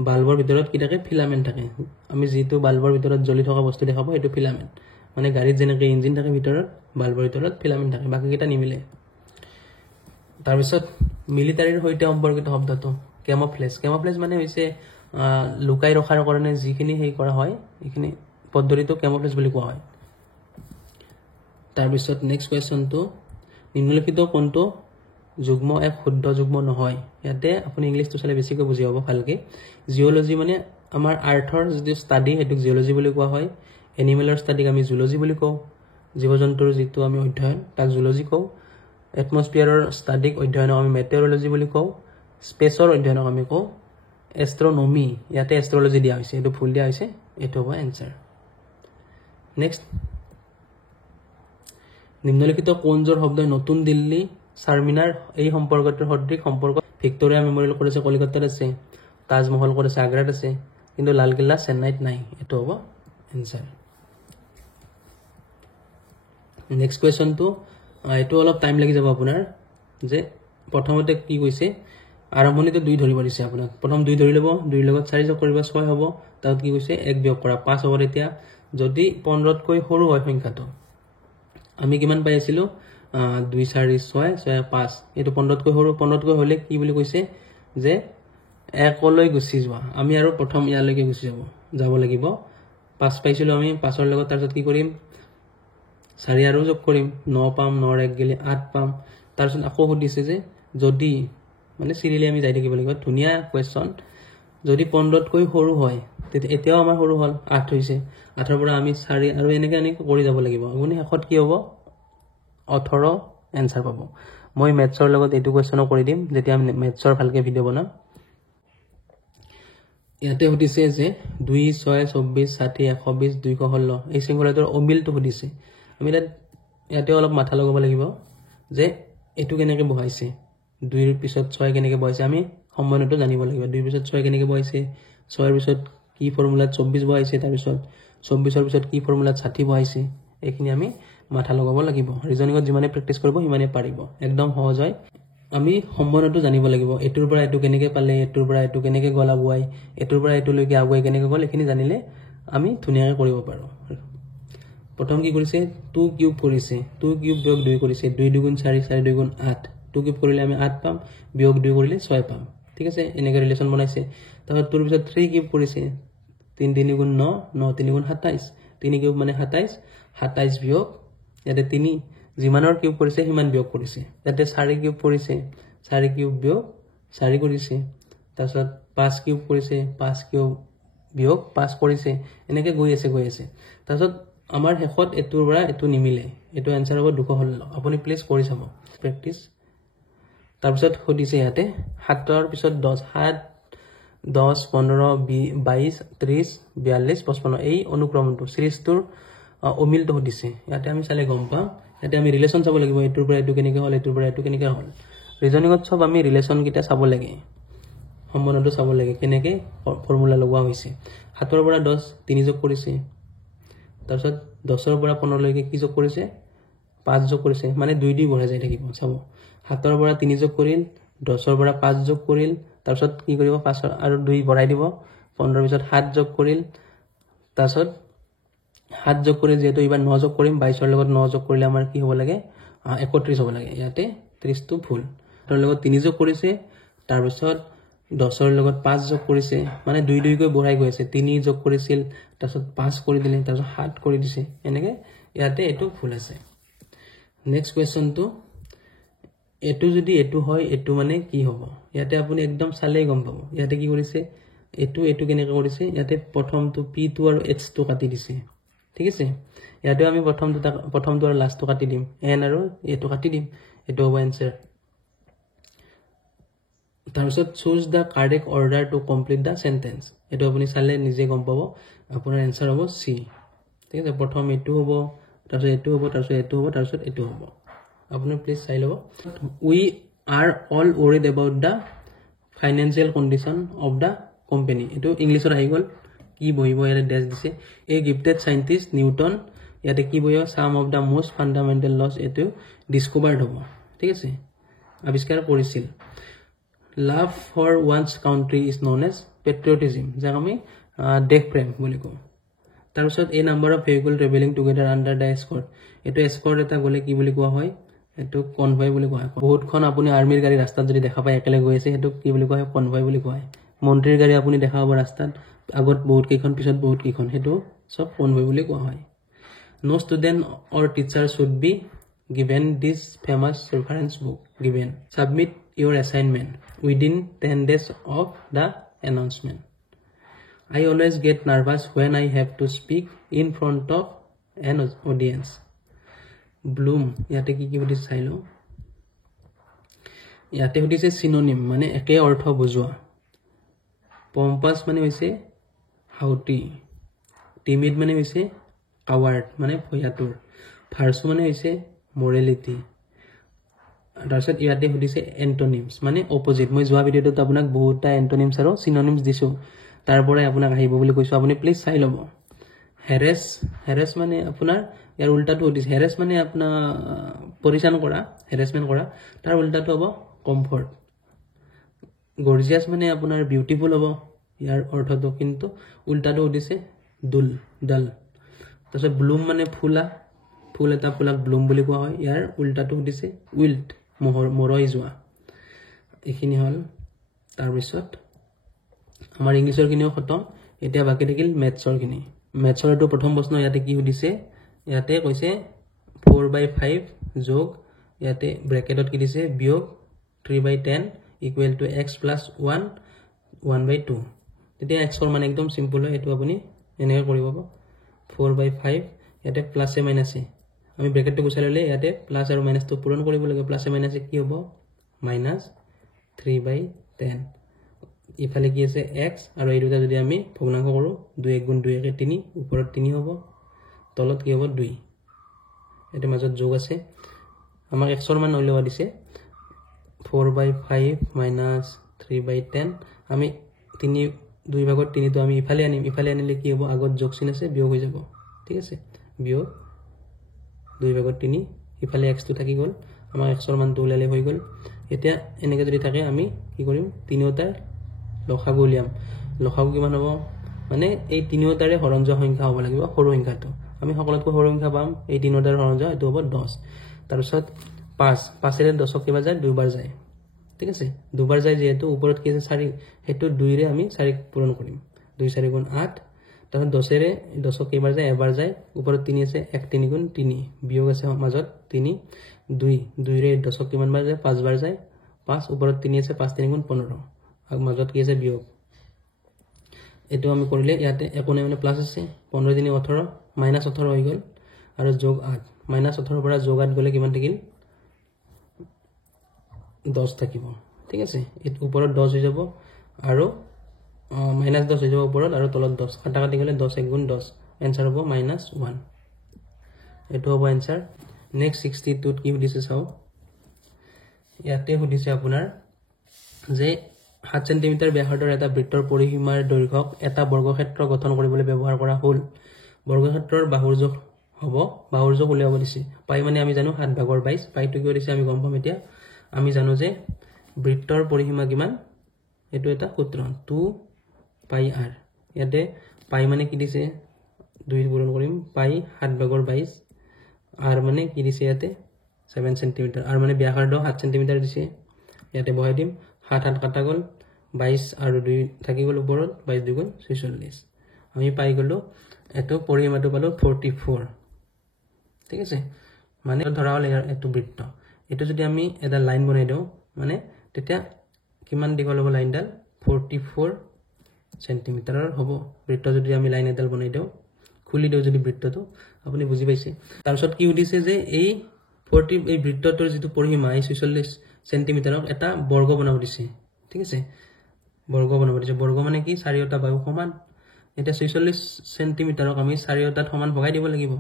বাল্বৰ ভিতৰত কি থাকে? ফিলামেণ্ট থাকে। আমি যিটো বাল্বৰ ভিতৰত জ্বলি থকা বস্তু দেখাব এইটো ফিলামেণ্ট। মানে গাড়ীত যেনেকৈ ইঞ্জিন থাকে ভিতৰত, বাল্বৰ ভিতৰত ফিলামেণ্ট থাকে, বাকীকেইটা নিমিলে। তাৰপিছত মিলিটাৰীৰ সৈতে সম্পৰ্কিত শব্দটো কেমোফ্লেজ। কেমোফ্লেজ মানে হৈছে লুকাই ৰখাৰ কাৰণে যিখিনি হেৰি কৰা হয়, এইখিনি পদ্ধতিটো কেমোফ্লেজ বুলি কোৱা হয়। তাৰপিছত নেক্সট কুৱেশ্যনটো, নিম্নলিখিত কোনটো যুগ্ম এক শুদ্ধ যুগ্ম নহয়? ইয়াতে আপুনি ইংলিছটো চালে বেছিকৈ বুজি পাব ভালকৈ। জিঅ'লজি মানে আমাৰ আৰ্থৰ যিটো ষ্টাডি সেইটোক জিঅ'লজি বুলি কোৱা হয়। এনিমেলৰ ষ্টাডিক আমি জুলজি বুলি কওঁ। জীৱ জন্তুৰ যিটো আমি অধ্যয়ন তাক জুলজি কওঁ। এটমস্ফিয়াৰৰ ষ্টাডিক অধ্যয়নক আমি মেটেৰলজি বুলি কওঁ। স্পেচৰ অধ্যয়নক আমি কওঁ এষ্ট্ৰনমি। ইয়াতে এষ্ট্ৰলজি দিয়া হৈছে, এইটো ভুল দিয়া হৈছে, এইটো হ'ব এনচাৰ। নেক্সট, নিম্নলিখিত কোনযোৰ শব্দই নতুন দিল্লী চাৰমিনাৰ এই সম্পৰ্কটোৰ সদৃশ সম্পৰ্ক? ভিক্টোৰিয়া মেমৰিয়েল ক'ত আছে? কলিকতাত আছে। তাজমহল ক'ত আছে? আগ্ৰাত আছে। কিন্তু লালকিল্লা চেন্নাইত নাই, এইটো হ'ব এনচাৰ। নেক্সট কুৱেশ্যনটো, এইটো অলপ টাইম লাগি যাব আপোনাৰ। যে প্ৰথমতে কি কৈছে, আৰম্ভণিতে 2 ধৰিব দিছে আপোনাক। প্ৰথম 2 ধৰি ল'ব, 2ৰ লগত 4 যোগ কৰিব 6 হ'ব। তাত কি কৈছে 1 বিয়োগ কৰা 5 হ'ব। তেতিয়া যদি 15তকৈ সৰু হয় সংখ্যাটো, আমি কিমান পাই আছিলোঁ? 2 4 6 6 5। এইটো 15তকৈ সৰু। 15তকৈ হ'লে কি বুলি কৈছে যে 1লৈ গুচি যোৱা। আমি আৰু প্ৰথম ইয়ালৈকে গুচি যাব লাগিব। 5 পাইছিলোঁ আমি, 5ৰ লগত তাৰপিছত কি কৰিম? 4 আৰু যোগ কৰিম, 9 পাম, 9ৰ 1 গেলি 8 পাম। তাৰপিছত আকৌ সুধিছে যে যদি মানে চিৰিয়েলি আমি যাই থাকিব লাগিব। ধুনীয়া কুৱেশ্যন। যদি 15তকৈ সৰু হয় তেতিয়া এতিয়াও আমাৰ সৰু হ'ল, 8 হৈছে। 8ৰ পৰা আমি 4 আৰু এনেকৈ কৰি যাব লাগিব। আপুনি শেষত কি হ'ব? 18 এনচাৰ পাব। মই মেথছৰ লগত এইটো কুৱেশ্যনো কৰি দিম যেতিয়া আমি মেথছৰ ভালকৈ ভিডিঅ' বনাম। ইয়াতে সুধিছে যে 2 6 24 60 120 216 এই শৃংখলাটোৰ অমিলটো সুধিছে। আমি ইয়াতে অলপ মাথা লগাব লাগিব যে এইটো কেনেকৈ বহাইছে, 2ৰ পিছত 6 কেনেকৈ বহাইছে, আমি সম্বন্ধটো জানিব লাগিব। 2ৰ পিছত 6 কেনেকৈ বহাইছে, 6ৰ পিছত কি ফৰ্মুলাত 24 বহাইছে, তাৰপিছত 24ৰ পিছত কি ফৰ্মুলাত 60 বহাইছে, এইখিনি আমি মাথা লগাব লাগিব। ৰিজনিঙত যিমানে প্ৰেক্টিচ কৰিব সিমানে পাৰিব, একদম সহজ হয়। আমি সম্বন্ধটো জানিব লাগিব, এইটোৰ পৰা এইটো কেনেকৈ পালে, এইটোৰ পৰা এইটো কেনেকৈ গ'ল আগুৱাই, এইটোৰ পৰা এইটোলৈকে আগুৱাই কেনেকৈ গ'ল, এইখিনি জানিলে আমি ধুনীয়াকৈ কৰিব পাৰোঁ। প্ৰথম কি কৰিছে? 2 কিউব কৰিছে, 2 কিউব বিয়োগ 2 কৰিছে, 2 2 4 4 2 8। 2 কিউব কৰিলে আমি 8 পাম, বিয়োগ 2 কৰিলে 6 পাম, ঠিক আছে। এনেকৈ ৰিলেশ্যন বনাইছে। তাৰপিছত 2ৰ পিছত 3 কিউব কৰিছে, 3 3 9 9 3 27, 3 কিউব মানে 27, 27 বিয়োগ ইয়াতে 3, যিমানৰ কিউব কৰিছে সিমান বিয়োগ কৰিছে। ইয়াতে 4 কিউব কৰিছে, 4 কিউব বিয়োগ 4 কৰিছে। তাৰপিছত 5 কিউব কৰিছে, 5 কিউব বিয়োগ 5 কৰিছে। এনেকৈ গৈ আছে। তাৰপিছত আমাৰ শেষত এইটোৰ পৰা এইটো নিমিলে, এইটো এনচাৰ হ'ব 216। আপুনি প্লিজ কৰি চাব প্ৰেক্টিচ। তাৰপিছত সুধিছে ইয়াতে 7ৰ পিছত 10, 7 10 15 22 30 42 55 এই অনুক্ৰমটো চিৰিজটোৰ অমিলটো সুধিছে। ইয়াতে আমি চালে গম পাম, ইয়াতে আমি ৰিলেশ্যন চাব লাগিব, এইটোৰ পৰা এইটো কেনেকৈ হ'ল, এইটোৰ পৰা এইটো কেনেকৈ হ'ল। ৰিজনিঙত চব আমি ৰিলেশ্যনকেইটা চাব লাগে, সম্বন্ধটো চাব লাগে কেনেকৈ ফৰ্মুলা লগোৱা হৈছে 7 ৰ পৰা 10 3 যোগ কৰিছে তাৰপিছত 10 ৰ পৰা 15 লৈকে কি যোগ কৰিছে 5 যোগ কৰিছে মানে 2 2 বঢ়াই যাই থাকিব চাব 7 ৰ পৰা 3 যোগ কৰিল 10 ৰ পৰা 5 যোগ কৰিল তাৰপিছত কি কৰিব 5 আৰু 2 বঢ়াই দিব 15 ৰ পিছত 7 যোগ কৰিল তাৰপিছত 7 যোগ কৰি যেহেতু এবাৰ 9 যোগ কৰিম 22 ৰ লগত 9 যোগ কৰিলে আমাৰ কি হ'ব লাগে 31 হ'ব লাগে ইয়াতে 30 টো ভুল 7 ৰ লগত 3 যোগ কৰিছে তাৰপিছত 10 ৰ লগত 5 যোগ কৰিছে মানে 2 2 কৈ বঢ়াই গৈ আছে 3 যোগ কৰিছিল তাৰপিছত 5 কৰি দিলে তাৰপিছত 7 কৰি দিছে এনেকে ইয়াতে এটো ভুল আছে নেক্সট কোৱেশ্চনটো এটো যদি এটো হয় এটো মানে কি হ'ব ইয়াতে আপুনি একদম চালেই গম পাব ইয়াতে কি কৰিছে এটো কেনেকৈ কৰিছে ইয়াতে প্ৰথমটো p2 আৰু h2 কাটি দিছে ঠিক আছে ইয়াতে আমি প্ৰথমটো আৰু লাষ্টটো কাটি দিম n আৰু এটো কাটি দিম এটো হ'ব আনসাৰ তাৰপিছত choose the correct order to complete the sentence এটো আপুনি চালে নিজে গম পাব আপোনাৰ আনসাৰ হ'ব c ঠিক আছে প্ৰথম এটো হ'ব তাৰপিছত এটো হ'ব তাৰপিছত এটো হ'ব তাৰপিছত এটো হ'ব আপুনি প্লিজ চাই লব we are all worried about the financial condition of the company এটো ইংলিশত আহি গল কি বহিব ইয়াতে ড্যাশ দিছে a gifted scientist Newton ইয়াতে কি বহিব some of the most fundamental laws এটো discovered হ'ব ঠিক আছে আবিষ্কাৰ কৰিছিল love for one's country is known as patriotism যাক আমি দেশ প্ৰেম বুলি কওঁ তাৰপিছত a number of vehicle traveling together under the escort এটো escort এটা গলে কি বুলি কোৱা হয় এটো কনভয় বুলি কোৱা হয় বহুতখন আপুনি আৰ্মিৰ গাড়ী ৰাস্তাত যদি দেখা পায় একেলগে গৈ আছে এটো কি বুলি কোৱা হয় কনভয় বুলি কোৱা হয় মন্ত্ৰীৰ গাড়ী আপুনি দেখা পাব ৰাস্তাত আগত বহুত কেইখন পিছত বহুত কেইখন হেতু সব কনভয় বুলি কোৱা হয় no student or teacher should be given this famous reference book given submit your assignment within 10 days of the announcement I always get nervous when I have to speak in front of an audience bloom ইয়াতে কি বুঝিছে চাইলো ইয়াতে হদিছে synonym মানে একে অৰ্থ বুজোৱা pompous মানে হৈছে হাউটি timid মানে হৈছে coward মানে ভয়াতুৰ ভাৰ্চু মানে হৈছে morality তাৰপিছত ইয়াতে হদিছে antonyms মানে opposite মই যোৱা ভিডিওটোত আপোনাক বহুতটা antonyms আৰু synonyms দিছো তাৰ পৰাই আপোনাক আহিব বুলি কৈছো আপুনি প্লিজ চাই লব harass মানে আপোনাৰ ইয়াৰ উল্টাটো হদিছে harass মানে আপনা পৰিচান কৰা harassment কৰা তাৰ উল্টাটো হ'ব comfort gorgeous মানে আপোনাৰ beautiful হ'ব ইয়াৰ অৰ্থটো কিন্তু উল্টাটো হদিছে dull তাৰপিছত bloom মানে ফুল এটা ফুলক bloom বুলি কোৱা হয় ইয়াৰ উল্টাটো হদিছে wilt মৰই যোৱা এখিনি হল তাৰপিছত আমাৰ ইংলিশৰ কিনিও খতম এতিয়া বাকি থাকিল মেথছৰ কিনি মেথছৰ এটো প্ৰথম প্ৰশ্ন ইয়াতে কি হদিছে ইয়াতে কৈছে 4/5 যোগ ইয়াতে ব্ৰেকেটত কি দিছে বিয়োগ 3/10 ইকুৱেল টু x + 1 1/2 তেতিয়া x ৰ মান একদম সিম্পল হয় এটো আপুনি এনেকৈ কৰিব পাব 4/5 ইয়াতে প্লাস এ মাইনাস এ আমি ব্ৰেকেটটো গুচাই ললে ইয়াতে প্লাস আৰু মাইনাসটো পূৰণ কৰিব লাগে প্লাস এ মাইনাস এ কি হ'ব -3/10 ইফালে কি আছে x আৰু এই দুটা যদি আমি ভগ্নাংশ কৰো 2 1 * 2 = 3 ওপৰত 3 হ'ব তলত কি হ'ব 2 এতে মাজত যোগ আছে আমাক x ৰ মান উলিওৱা দিছে 4/5 - 3/10 আমি 2 ভাগত 3 তো আমি ইফালে আনিলে কি হ'ব আগত যোগ চিন আছে বিয়োগ হৈ যাব ঠিক আছে বিয়োগ 2 ভাগত 3 ইফালে x টো থাকি গল আমাৰ x ৰ মান তো উলালে হৈ গল এতিয়া এনেকৈ যদি থাকে আমি কি কৰিম তিনিওটাৰ লসাগু উলিয়াম লসাগু কিমান হ'ব মানে এই তিনিওটাৰে হৰণযোগ সংখ্যা হ'ব লাগিব সৰু সংখ্যাটো আমি সকলোতকৈ সৰু সংখ্যা পাম এই তিনিওটাৰ হৰণযোগ এটো হ'ব 10 তাৰপিছত 5 এৰে 10ক কিবা যায় দুইবাৰ যায় ঠিক আছে দুইবাৰ যায় যেহেতু ওপৰত কি আছে 4 হেতু 2 ৰে আমি 4 পূৰণ কৰিম 2 4 * 8 তাৰপিছত 10 এৰে 10ক কিবাৰ যায় এবাৰ যায় ওপৰত 3 আছে 1 3 * 3 বিয়োগ আছে মাজত 3 2 ৰে 10ক কিমান বাৰ যায় 5 বাৰ যায় 5 ওপৰত 3 আছে 5 3 * 15 আৰু মাজত কি আছে বিয়োগ এটো আমি কৰিলে ইয়াতে একোনে মানে প্লাস আছে 15 3 18 -18 হৈ গল আৰু যোগ 8 -18 পৰা যোগ 8 গলে কিমান থাকিল 10 থাকিব ঠিক আছে এত ওপৰত 10 হৈ যাব আৰু -10 হৈ যাব ওপৰত আৰু তলত 10 কাটা কাটি গলে 10 1 * 10 आंसर হ'ব -1 এটো হ'ব आंसर নেক্সট 62 ত কি দিছে চাও ইয়াতে হদিছে আপোনাৰ যে 7 সেন্টিমিটাৰ ব্যাসাৰ্ধৰ এটা বৃত্তৰ পৰিসীমাৰ দৈৰ্ঘ্যক এটা বৰ্গক্ষেত্ৰ গঠন কৰিবলৈ ব্যৱহাৰ কৰা হ'ল বৰ্গক্ষেত্ৰৰ বাহুৰ জোখ হ'ব বাহুৰ জোখ উলিয়াব দিছে পাই মানে আমি জানো 7/22 পাইটো কি দিছে আমি গম পাম এতিয়া আমি জানো যে বৃত্তৰ পৰিসীমা কিমান এটো এটা সূত্ৰ 2 পাই r ইয়াতে পাই মানে কি দিছে 2 পূৰণ কৰিম পাই 7/22 r মানে কি দিছে ইয়াতে 7 সেন্টিমিটাৰ r মানে ব্যাসাৰ্ধ 7 সেন্টিমিটাৰ দিছে ইয়াতে বহাই দিম 7 কাটা গল 22 আৰু 2 থাকি গল ওপৰত 22 2 46 আমি পাই গলো এটো পৰিসীমাটো পালো 44 ঠিক আছে মানে ধৰা হল এটো বৃত্ত এটো যদি আমি এটা লাইন বনাই দিও মানে তেতিয়া কিমান দীঘল হ'ব লাইনডাল 44 সেন্টিমিটাৰৰ হ'ব বৃত্ত যদি আমি লাইন এডাল বনাই দিও খুলি দিও যদি বৃত্তটো আপুনি বুজি পাইছে তাৰ পিছত কি উদিছে যে এই 40 এই বৃত্তটোৰ যেটো পৰিসীমা 46 সেন্টিমিটাৰক এটা বৰ্গ বনাব দিছে ঠিক আছে বৰ্গ বনাব দিছে বৰ্গ মানে কি চাৰিওটা বাহু সমান এটা 46 সেন্টিমিটাৰক আমি চাৰিওটাত সমান ভগাই দিব লাগিব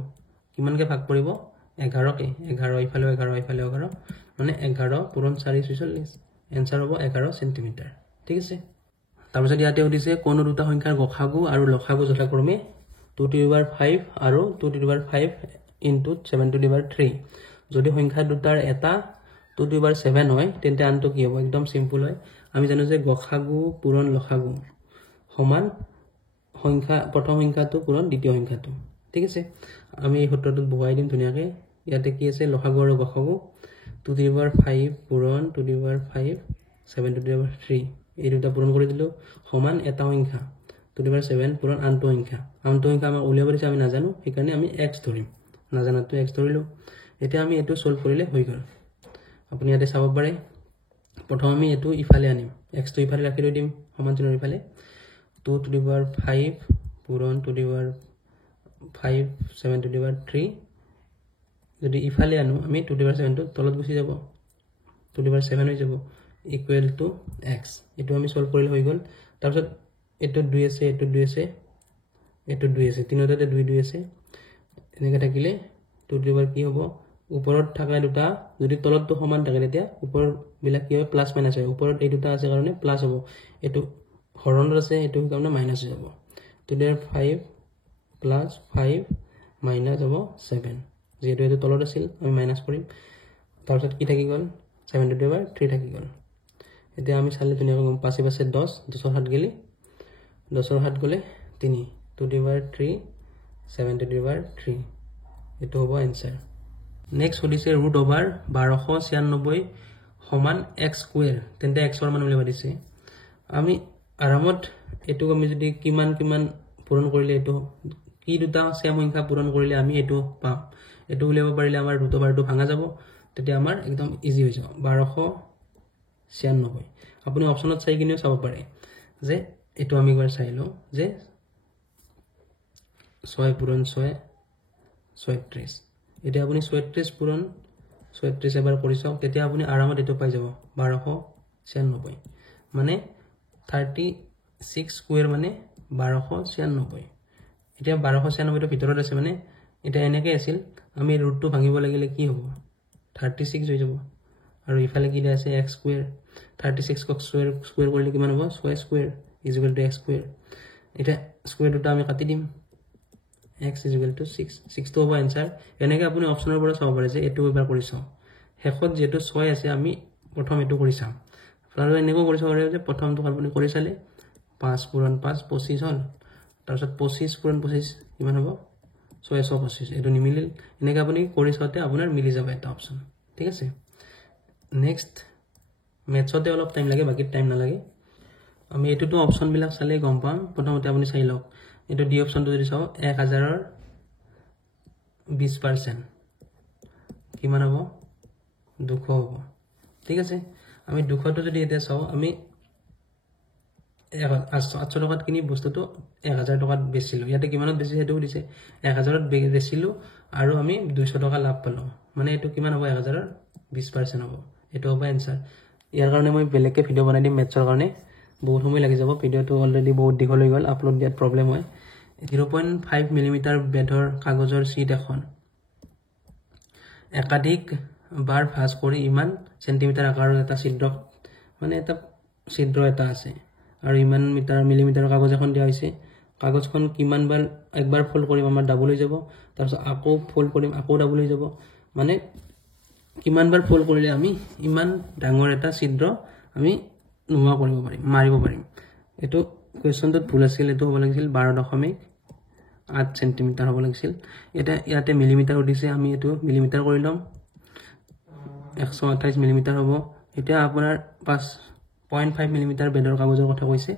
কিমানকে ভাগ কৰিব 11 কে 11 ইফালে 11 ইফালে 11 মানে 11 পূৰণ 4 46 এনসাৰ হ'ব 11 সেন্টিমিটাৰ ঠিক আছে তাৰ পিছত ইয়াতে উদিছে কোন দুটা সংখ্যাৰ গসাগু আৰু লসাগু যথাক্ৰমে 2^5 আৰু 2^5 * 7^3 যদি সংখ্যা দুটাৰ এটা 2^7 হয় তেন্তে আনটো কি হ'ব একদম সিম্পল হয় আমি জানো যে গসাগু পূৰণ লসাগু সমান সংখ্যা প্ৰথম সংখ্যাটো পূৰণ দ্বিতীয় সংখ্যাটো ঠিক আছে আমি এই সূত্ৰটো বহাই দিম ধুনিয়াকে ইয়াতে কি আছে লসাগু আৰু গসাগু 2^5 পূৰণ 2^5 7^3 এই দুটা পূৰণ কৰি দিলো সমান এটা সংখ্যা 2^7 পূৰণ আনটো সংখ্যা আমাক উলিয়াব দিছে আমি নাজানো সেইকাৰণে আমি x ধৰিম নাজানাটো x ধৰিলো এতিয়া আমি এটো সলভ কৰিলে হৈ গল আপুনি ইয়াতে চাব পাৰে প্ৰথম আমি এটো ইফালে আনিম x টো ইফালে ৰাখি দিম সমান চিহ্নৰ ইফালে 2^5 পূৰণ 2^5 7^3 যদি ইফালে আনো আমি 2^7 টো তলত গুচি যাব 2^7 হৈ যাব ইকুৱেল টু x এটো আমি সলভ কৰিলে হৈ গল তাৰ পিছত এটো 2 আছে এটো 2 আছে এটো 2 আছে তিনিটাতে 2 2 আছে এনেকৈ থাকিলে 2 কি হ'ব ওপৰত থকা দুটা যদি তলতটো সমান থাকে তেতিয়া ওপৰ বিলাক কি হয় প্লাস মাইনাস হয় ওপৰত এই দুটা আছে কাৰণে প্লাস হ'ব এটো হৰণৰ আছে এটো কাৰণে মাইনাস হৈ যাব 2^5 প্লাস 5 মাইনাস হ'ব 7 যেটো এটো তলত আছিল আমি মাইনাস কৰিম তাৰ পিছত কি থাকি গল 7^3 থাকি গল এতিয়া আমি চালে ধুনিয়াকৈ গম পাছে 10 10 ৰ 7 গেলি 10 ৰ 7 গলে 3 2^3 7^3 এটো হ'ব आंसर নেক্সট হলিছে √/1296 সমান x স্কয়াৰ তেন্তে x ৰ মান উলিয়াব দিছে আমি আৰামত এটো আমি যদি কিমান পূৰণ কৰিলে এটো কি দুটা সেম সংখ্যা পূৰণ কৰিলে আমি এটো পাম এটো উলিয়াব পাৰিলে আমাৰ √/টো ভাঙা যাব তেতিয়া আমাৰ একদম ইজি হৈ যাব 1296 আপুনি অপচনত চাই কিনেও চাব পাৰে যে এটো আমি একবাৰ চাইলো যে 6 পূৰণ 6 36 এতিয়া আপুনি 36 পূৰণ 36 এবাৰ কৰি চাওক তেতিয়া আপুনি আৰামত এটো পাই যাব 1296 মানে 36 স্কয়াৰ মানে 1296 এতিয়া 1296 ৰ ভিতৰত আছে মানে এটা এনেকৈ আছিল আমি ৰুটটো ভাঙিব লাগিলে কি হ'ব 36 হৈ যাব আৰু ইফালে কি আছে x স্কয়াৰ 36 ক স্কয়াৰ কৰিলে কিমান হ'ব 6 স্কয়াৰ = x স্কয়াৰ এটা স্কয়াৰ দুটা আমি কাটি দিম x = 6 টো হ'ব आंसर এনেকৈ আপুনি অপচনৰ পৰা চাব পাৰে যে এটো এবাৰ কৰি চাও হেকত যেটো 6 আছে আমি প্ৰথম এটো কৰি চাম আৰু এনেকৈ কৰি চাব পাৰে যে প্ৰথমটো আপুনি কৰি চালে 5 পূৰণ 5 25 হল তাৰ পিছত 25 পূৰণ 25 কিমান হ'ব 625 এটো নিমিলিল এনেকৈ আপুনি কৰি চাওতে আপোনাৰ মিলি যাব এটা অপচন ঠিক আছে নেক্সট মেথছতে অলপ টাইম লাগে বাকি টাইম নালাগে আমি এটোটো অপচন বিলাক চালে গম পাম প্ৰথমতে আপুনি চাই লওক এটো ডি অপচনটো যদি চাও 1000 ৰ 20% কিমান হ'ব 200 হ'ব ঠিক আছে আমি 200 টো যদি এটা চাও আমি 800 টকাত কিনি বস্তুটো 1000 টকাত বেচিলো ইয়াতে কিমানত বেছি হেতু দিছে 1000ত বেচিলো আৰু আমি 200 টকা লাভ পালো মানে এটো কিমান হ'ব 1000 ৰ 20% হ'ব এটো হ'ব आंसर ইয়াৰ কাৰণে মই বেলেগকে ভিডিও বনাই দিম মেথছৰ কাৰণে বহুত সময় লাগি যাব ভিডিওটো অলৰেডি বহুত দীঘল হৈ গল আপলোড দিয়াত প্ৰবলেম হয় 0.5 মিলিমিটাৰ বেধৰ কাগজৰ শীট এখন একাধিক বাৰ ভাঁজ কৰি ইমান সেন্টিমিটাৰ আকাৰৰ এটা ছিদ্ৰ মানে এটা ছিদ্ৰ এটা আছে আৰু ইমান মিলিমিটাৰ কাগজ এখন দিয়া হৈছে কাগজখন কিমান বাৰ একবাৰ ফোল্ড কৰিম আমাৰ ডাবল হৈ যাব তাৰপিছত আকৌ ফোল্ড কৰিম আকৌ ডাবল হৈ যাব মানে কিমান বাৰ ফোল্ড কৰিলে আমি ইমান ডাঙৰ এটা ছিদ্ৰ আমি নোহোৱা কৰিব পাৰিম মাৰিব পাৰিম এটো কোৱেশ্চনটোত ভুল আছিল এটো হ'ব লাগিছিল 12.8 সেন্টিমিটাৰ হ'ব লাগিছিল এটা ইয়াতে মিলিমিটাৰ দিছে আমি এটো মিলিমিটাৰ কৰি লম 128 মিলিমিটাৰ হ'ব এটা আপোনাৰ 0.5 মিলিমিটাৰ বেডৰ কাগজৰ কথা কৈছে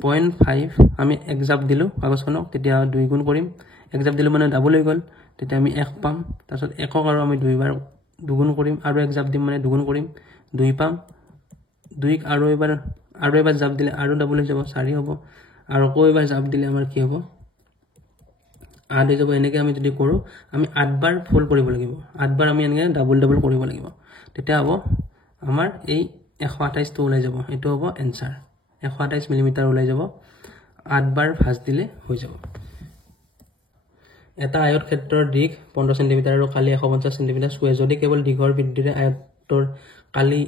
0.5 আমি এক জাপ দিলো কাগজখনক তেতিয়া 2 গুণ কৰিম এক জাপ দিলে মানে ডাবল হৈ গল তেতিয়া আমি 1 পাম তাৰপিছত 1ক আৰু আমি দুইবাৰ দুগুণ কৰিম আৰু এক জাপ দিম মানে দুগুণ কৰিম 2 পাম 2ক আৰু এবাৰ জাপ দিলে আৰু ডাবল হৈ যাব 4 হ'ব আৰু আকৌ এবাৰ জাপ দিলে আমাৰ কি হ'ব 8 হৈ যাব এনেকৈ আমি যদি কৰো আমি 8 বাৰ ফোল্ড কৰিব লাগিব 8 বাৰ আমি এনেকৈ ডাবল কৰিব লাগিব তেতিয়া হ'ব আমাৰ এই 128 টো ওলাই যাব এটো হ'ব এনসাৰ 128 মিলিমিটাৰ ওলাই যাব 8 বাৰ ভাঁজ দিলে হৈ যাব এটা আয়ত ক্ষেত্ৰৰ দিক 15 সেন্টিমিটাৰ আৰু কালি 150 সেন্টিমিটাৰ স্কয়াৰ যদি কেৱল দিঘৰ বৃদ্ধিৰে আয়তৰ কালি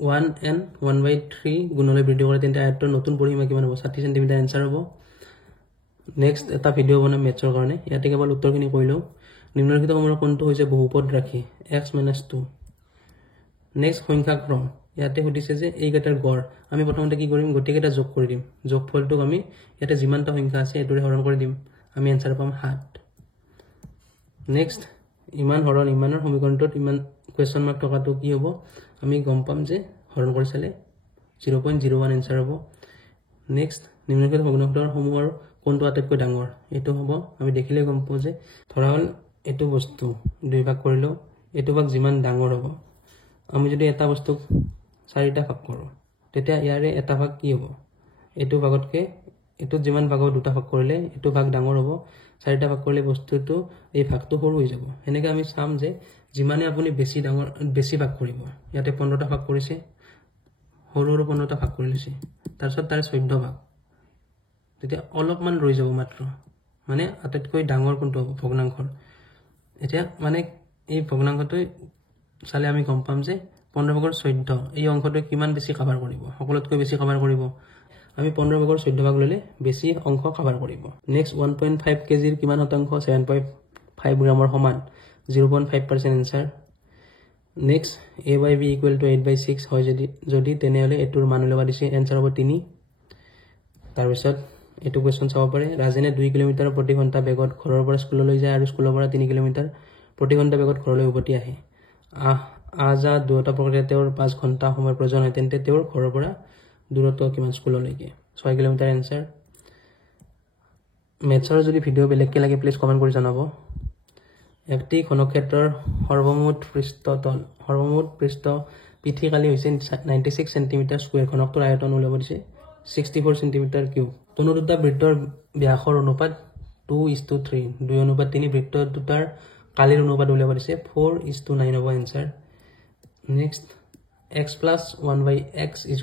1n1/3 গুণলৈ বৃদ্ধি কৰে তেন্তে আয়তৰ নতুন পৰিসীমা কিমান হ'ব 60 সেন্টিমিটাৰ এনসাৰ হ'ব নেক্সট এটা ভিডিও বনাম মেথছৰ কাৰণে ইয়াতে কেৱল উত্তৰখিনি কৈলো নিম্নলিখিত সমূহৰ কোনটো হৈছে বহুপদ ৰাশি x - 2 নেক্সট সংখ্যাক্ৰম ইয়াতে সুধিছে যে এই কেইটাৰ গড় আমি প্ৰথমতে কি কৰিম গটিকেইটা যোগ কৰি দিম যোগফলটোক আমি ইয়াতে যিমানটা সংখ্যা আছে এটোৰে হৰণ কৰি দিম আমি এনসাৰ পাম 7 নেক্সট ইমান হৰণ ইমানৰ সমীকৰণটোত ইমান কোৱেশ্চন মাৰ্ক টকাটো কি হ'ব আমি গম পাম যে হৰণ কৰি চালে 0.01 এনসাৰ হ'ব নেক্সট নিম্নলিখিত ভগ্নাংশৰ সমূহৰ কোনটো আটাইতকৈ ডাঙৰ এটো হ'ব আমি দেখিলে গম পাও যে ধৰা হল এটো বস্তু দুই ভাগ কৰিলো এটো ভাগ যিমান ডাঙৰ হ'ব আমি যদি এটা বস্তু 4টা ভাগ কৰো তেতিয়া ইয়াৰে এটা ভাগ কি হ'ব এটো ভাগতকে এটো যিমান ভাগৰ দুটা ভাগ কৰিলে এটো ভাগ ডাঙৰ হ'ব 4টা ভাগ কৰিলে বস্তুটো এই ভাগটো সৰু হৈ যাব এনেকৈ আমি চাম যে যিমানে আপুনি বেছি ভাগ কৰিব ইয়াতে 15টা ভাগ কৰিছে সৰু 15টা ভাগ কৰি লৈছে তাৰপিছত তাৰ 14 ভাগ তেতিয়া অলপমান ৰৈ যাব মাত্ৰ মানে আটাইতকৈ ডাঙৰ কোনটো হ'ব ভগ্নাংশৰ এতিয়া মানে এই ভগ্নাংশটো চালে আমি গম পাম যে 15 ভাগৰ 14 এই অংশটো কিমান বেছি কভাৰ কৰিব সকলোতকৈ বেছি কভাৰ কৰিব আমি 15 ভাগৰ 14 ভাগ ললে বেছি অংশ কভাৰ কৰিব নেক্সট 1.5 কেজিৰ কিমান শতাংশ 7.5 গ্ৰামৰ সমান 0.5% এনসাৰ নেক্সট a/b = 8/6 হয় যদি তেনেহলে এটোৰ মান উলিয়াব দিছে এনসাৰ হ'ব 3 তাৰপিছত এটো কোৱেশ্চন চাব পাৰে ৰাজেনে 2 কিলোমিটাৰ প্ৰতি ঘণ্টা বেগত ঘৰৰ পৰা স্কুললৈ যায় আৰু স্কুলৰ পৰা 3 কিলোমিটাৰ প্ৰতি ঘণ্টা বেগত ঘৰলৈ উভতি আহে আজা দুটা প্ৰক্ৰিয়া তেওঁৰ 5 ঘণ্টা সময় প্ৰয়োজন হয় তেন্তে তেওঁৰ ঘৰৰ পৰা দূৰত্ব কিমান স্কুললৈকে 6 কিলোমিটাৰ এনসাৰ মেথছৰ যদি ভিডিও বেলেগকে লাগে প্লিজ কমেন্ট কৰি জনাব একটি ঘনক্ষেত্ৰৰ সৰ্বমুঠ পৃষ্ঠ পিঠিকালি হৈছে 96 সেন্টিমিটাৰ স্কয়াৰ ঘনকটোৰ আয়তন উলিয়াব দিছে 64 সেন্টিমিটাৰ কিউব কোনো দুটা বৃত্তৰ ব্যাসৰ অনুপাত 2:3 2:3 বৃত্ত দুটাৰ কালিৰ অনুপাত উলিয়াব দিছে 4:9 হ'ব এনসাৰ নেক্সট x + 1/x =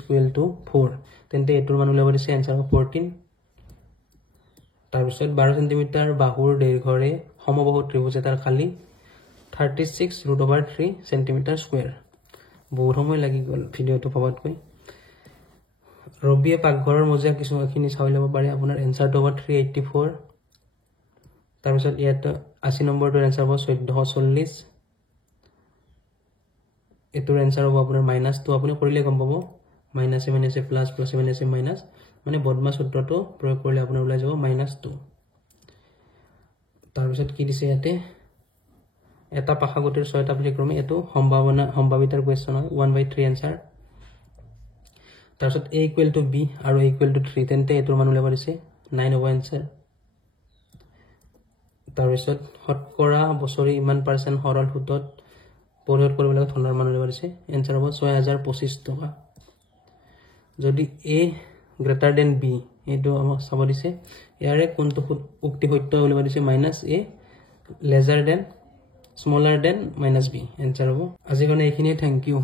4 তেন্তে এটোৰ মান উলিয়াব দিছে এনসাৰ হ'ব 14 তাৰপিছত 12 সেন্টিমিটাৰ বাহুৰ দৈৰ্ঘ্যৰে সমবাহু ত্ৰিভুজ এটাৰ কালি 36√3 সেন্টিমিটাৰ স্কয়াৰ বহুত সময় লাগি গল ভিডিওটো পাবতকৈ ৰবিয়ে পাকঘৰৰ মজিয়া কিছুমানখিনি চাই ল'ব পাৰে আপোনাৰ এনসাৰটো হ'ব 384 তাৰপিছত ইয়াত 80 নম্বৰটোৰ এনসাৰ হ'ব 1440 এটোৰ এনসাৰ হ'ব আপোনাৰ -2 আপুনি কৰিলে গম পাব -a প্লাস +a মাইনাস মানে বদমা সূত্ৰটো প্ৰয়োগ কৰিলে আপোনাৰ ওলাই যাব -2 তাৰপিছত কি দিছে ইয়াতে এটা পাশাগতিৰ 6টা পৃষ্ঠক্ৰমে এটো সম্ভাৱিতাৰ কোৱেশ্চন হয় 1/3 এনসাৰ তাৰপিছত a = b আৰু a = 3 তেন্তে এটোৰ মান উলিয়াব দিছে 9 হ'ব এনসাৰ তাৰপিছত শতকৰা বছৰি ইমান % সৰল সুতত পৰিশোধ কৰিব লাগে ধনৰ মান উলিয়াব দিছে এনসার হ'ব 6025 টকা যদি a greater than b এটো আমাক চাব দিছে ইয়াৰে কোনটো উক্তি সত্য উলিয়াব দিছে -a lesser than smaller than -b answer হ'ব আজিৰ কাৰণে এইখিনিয়ে থ্যাংক ইউ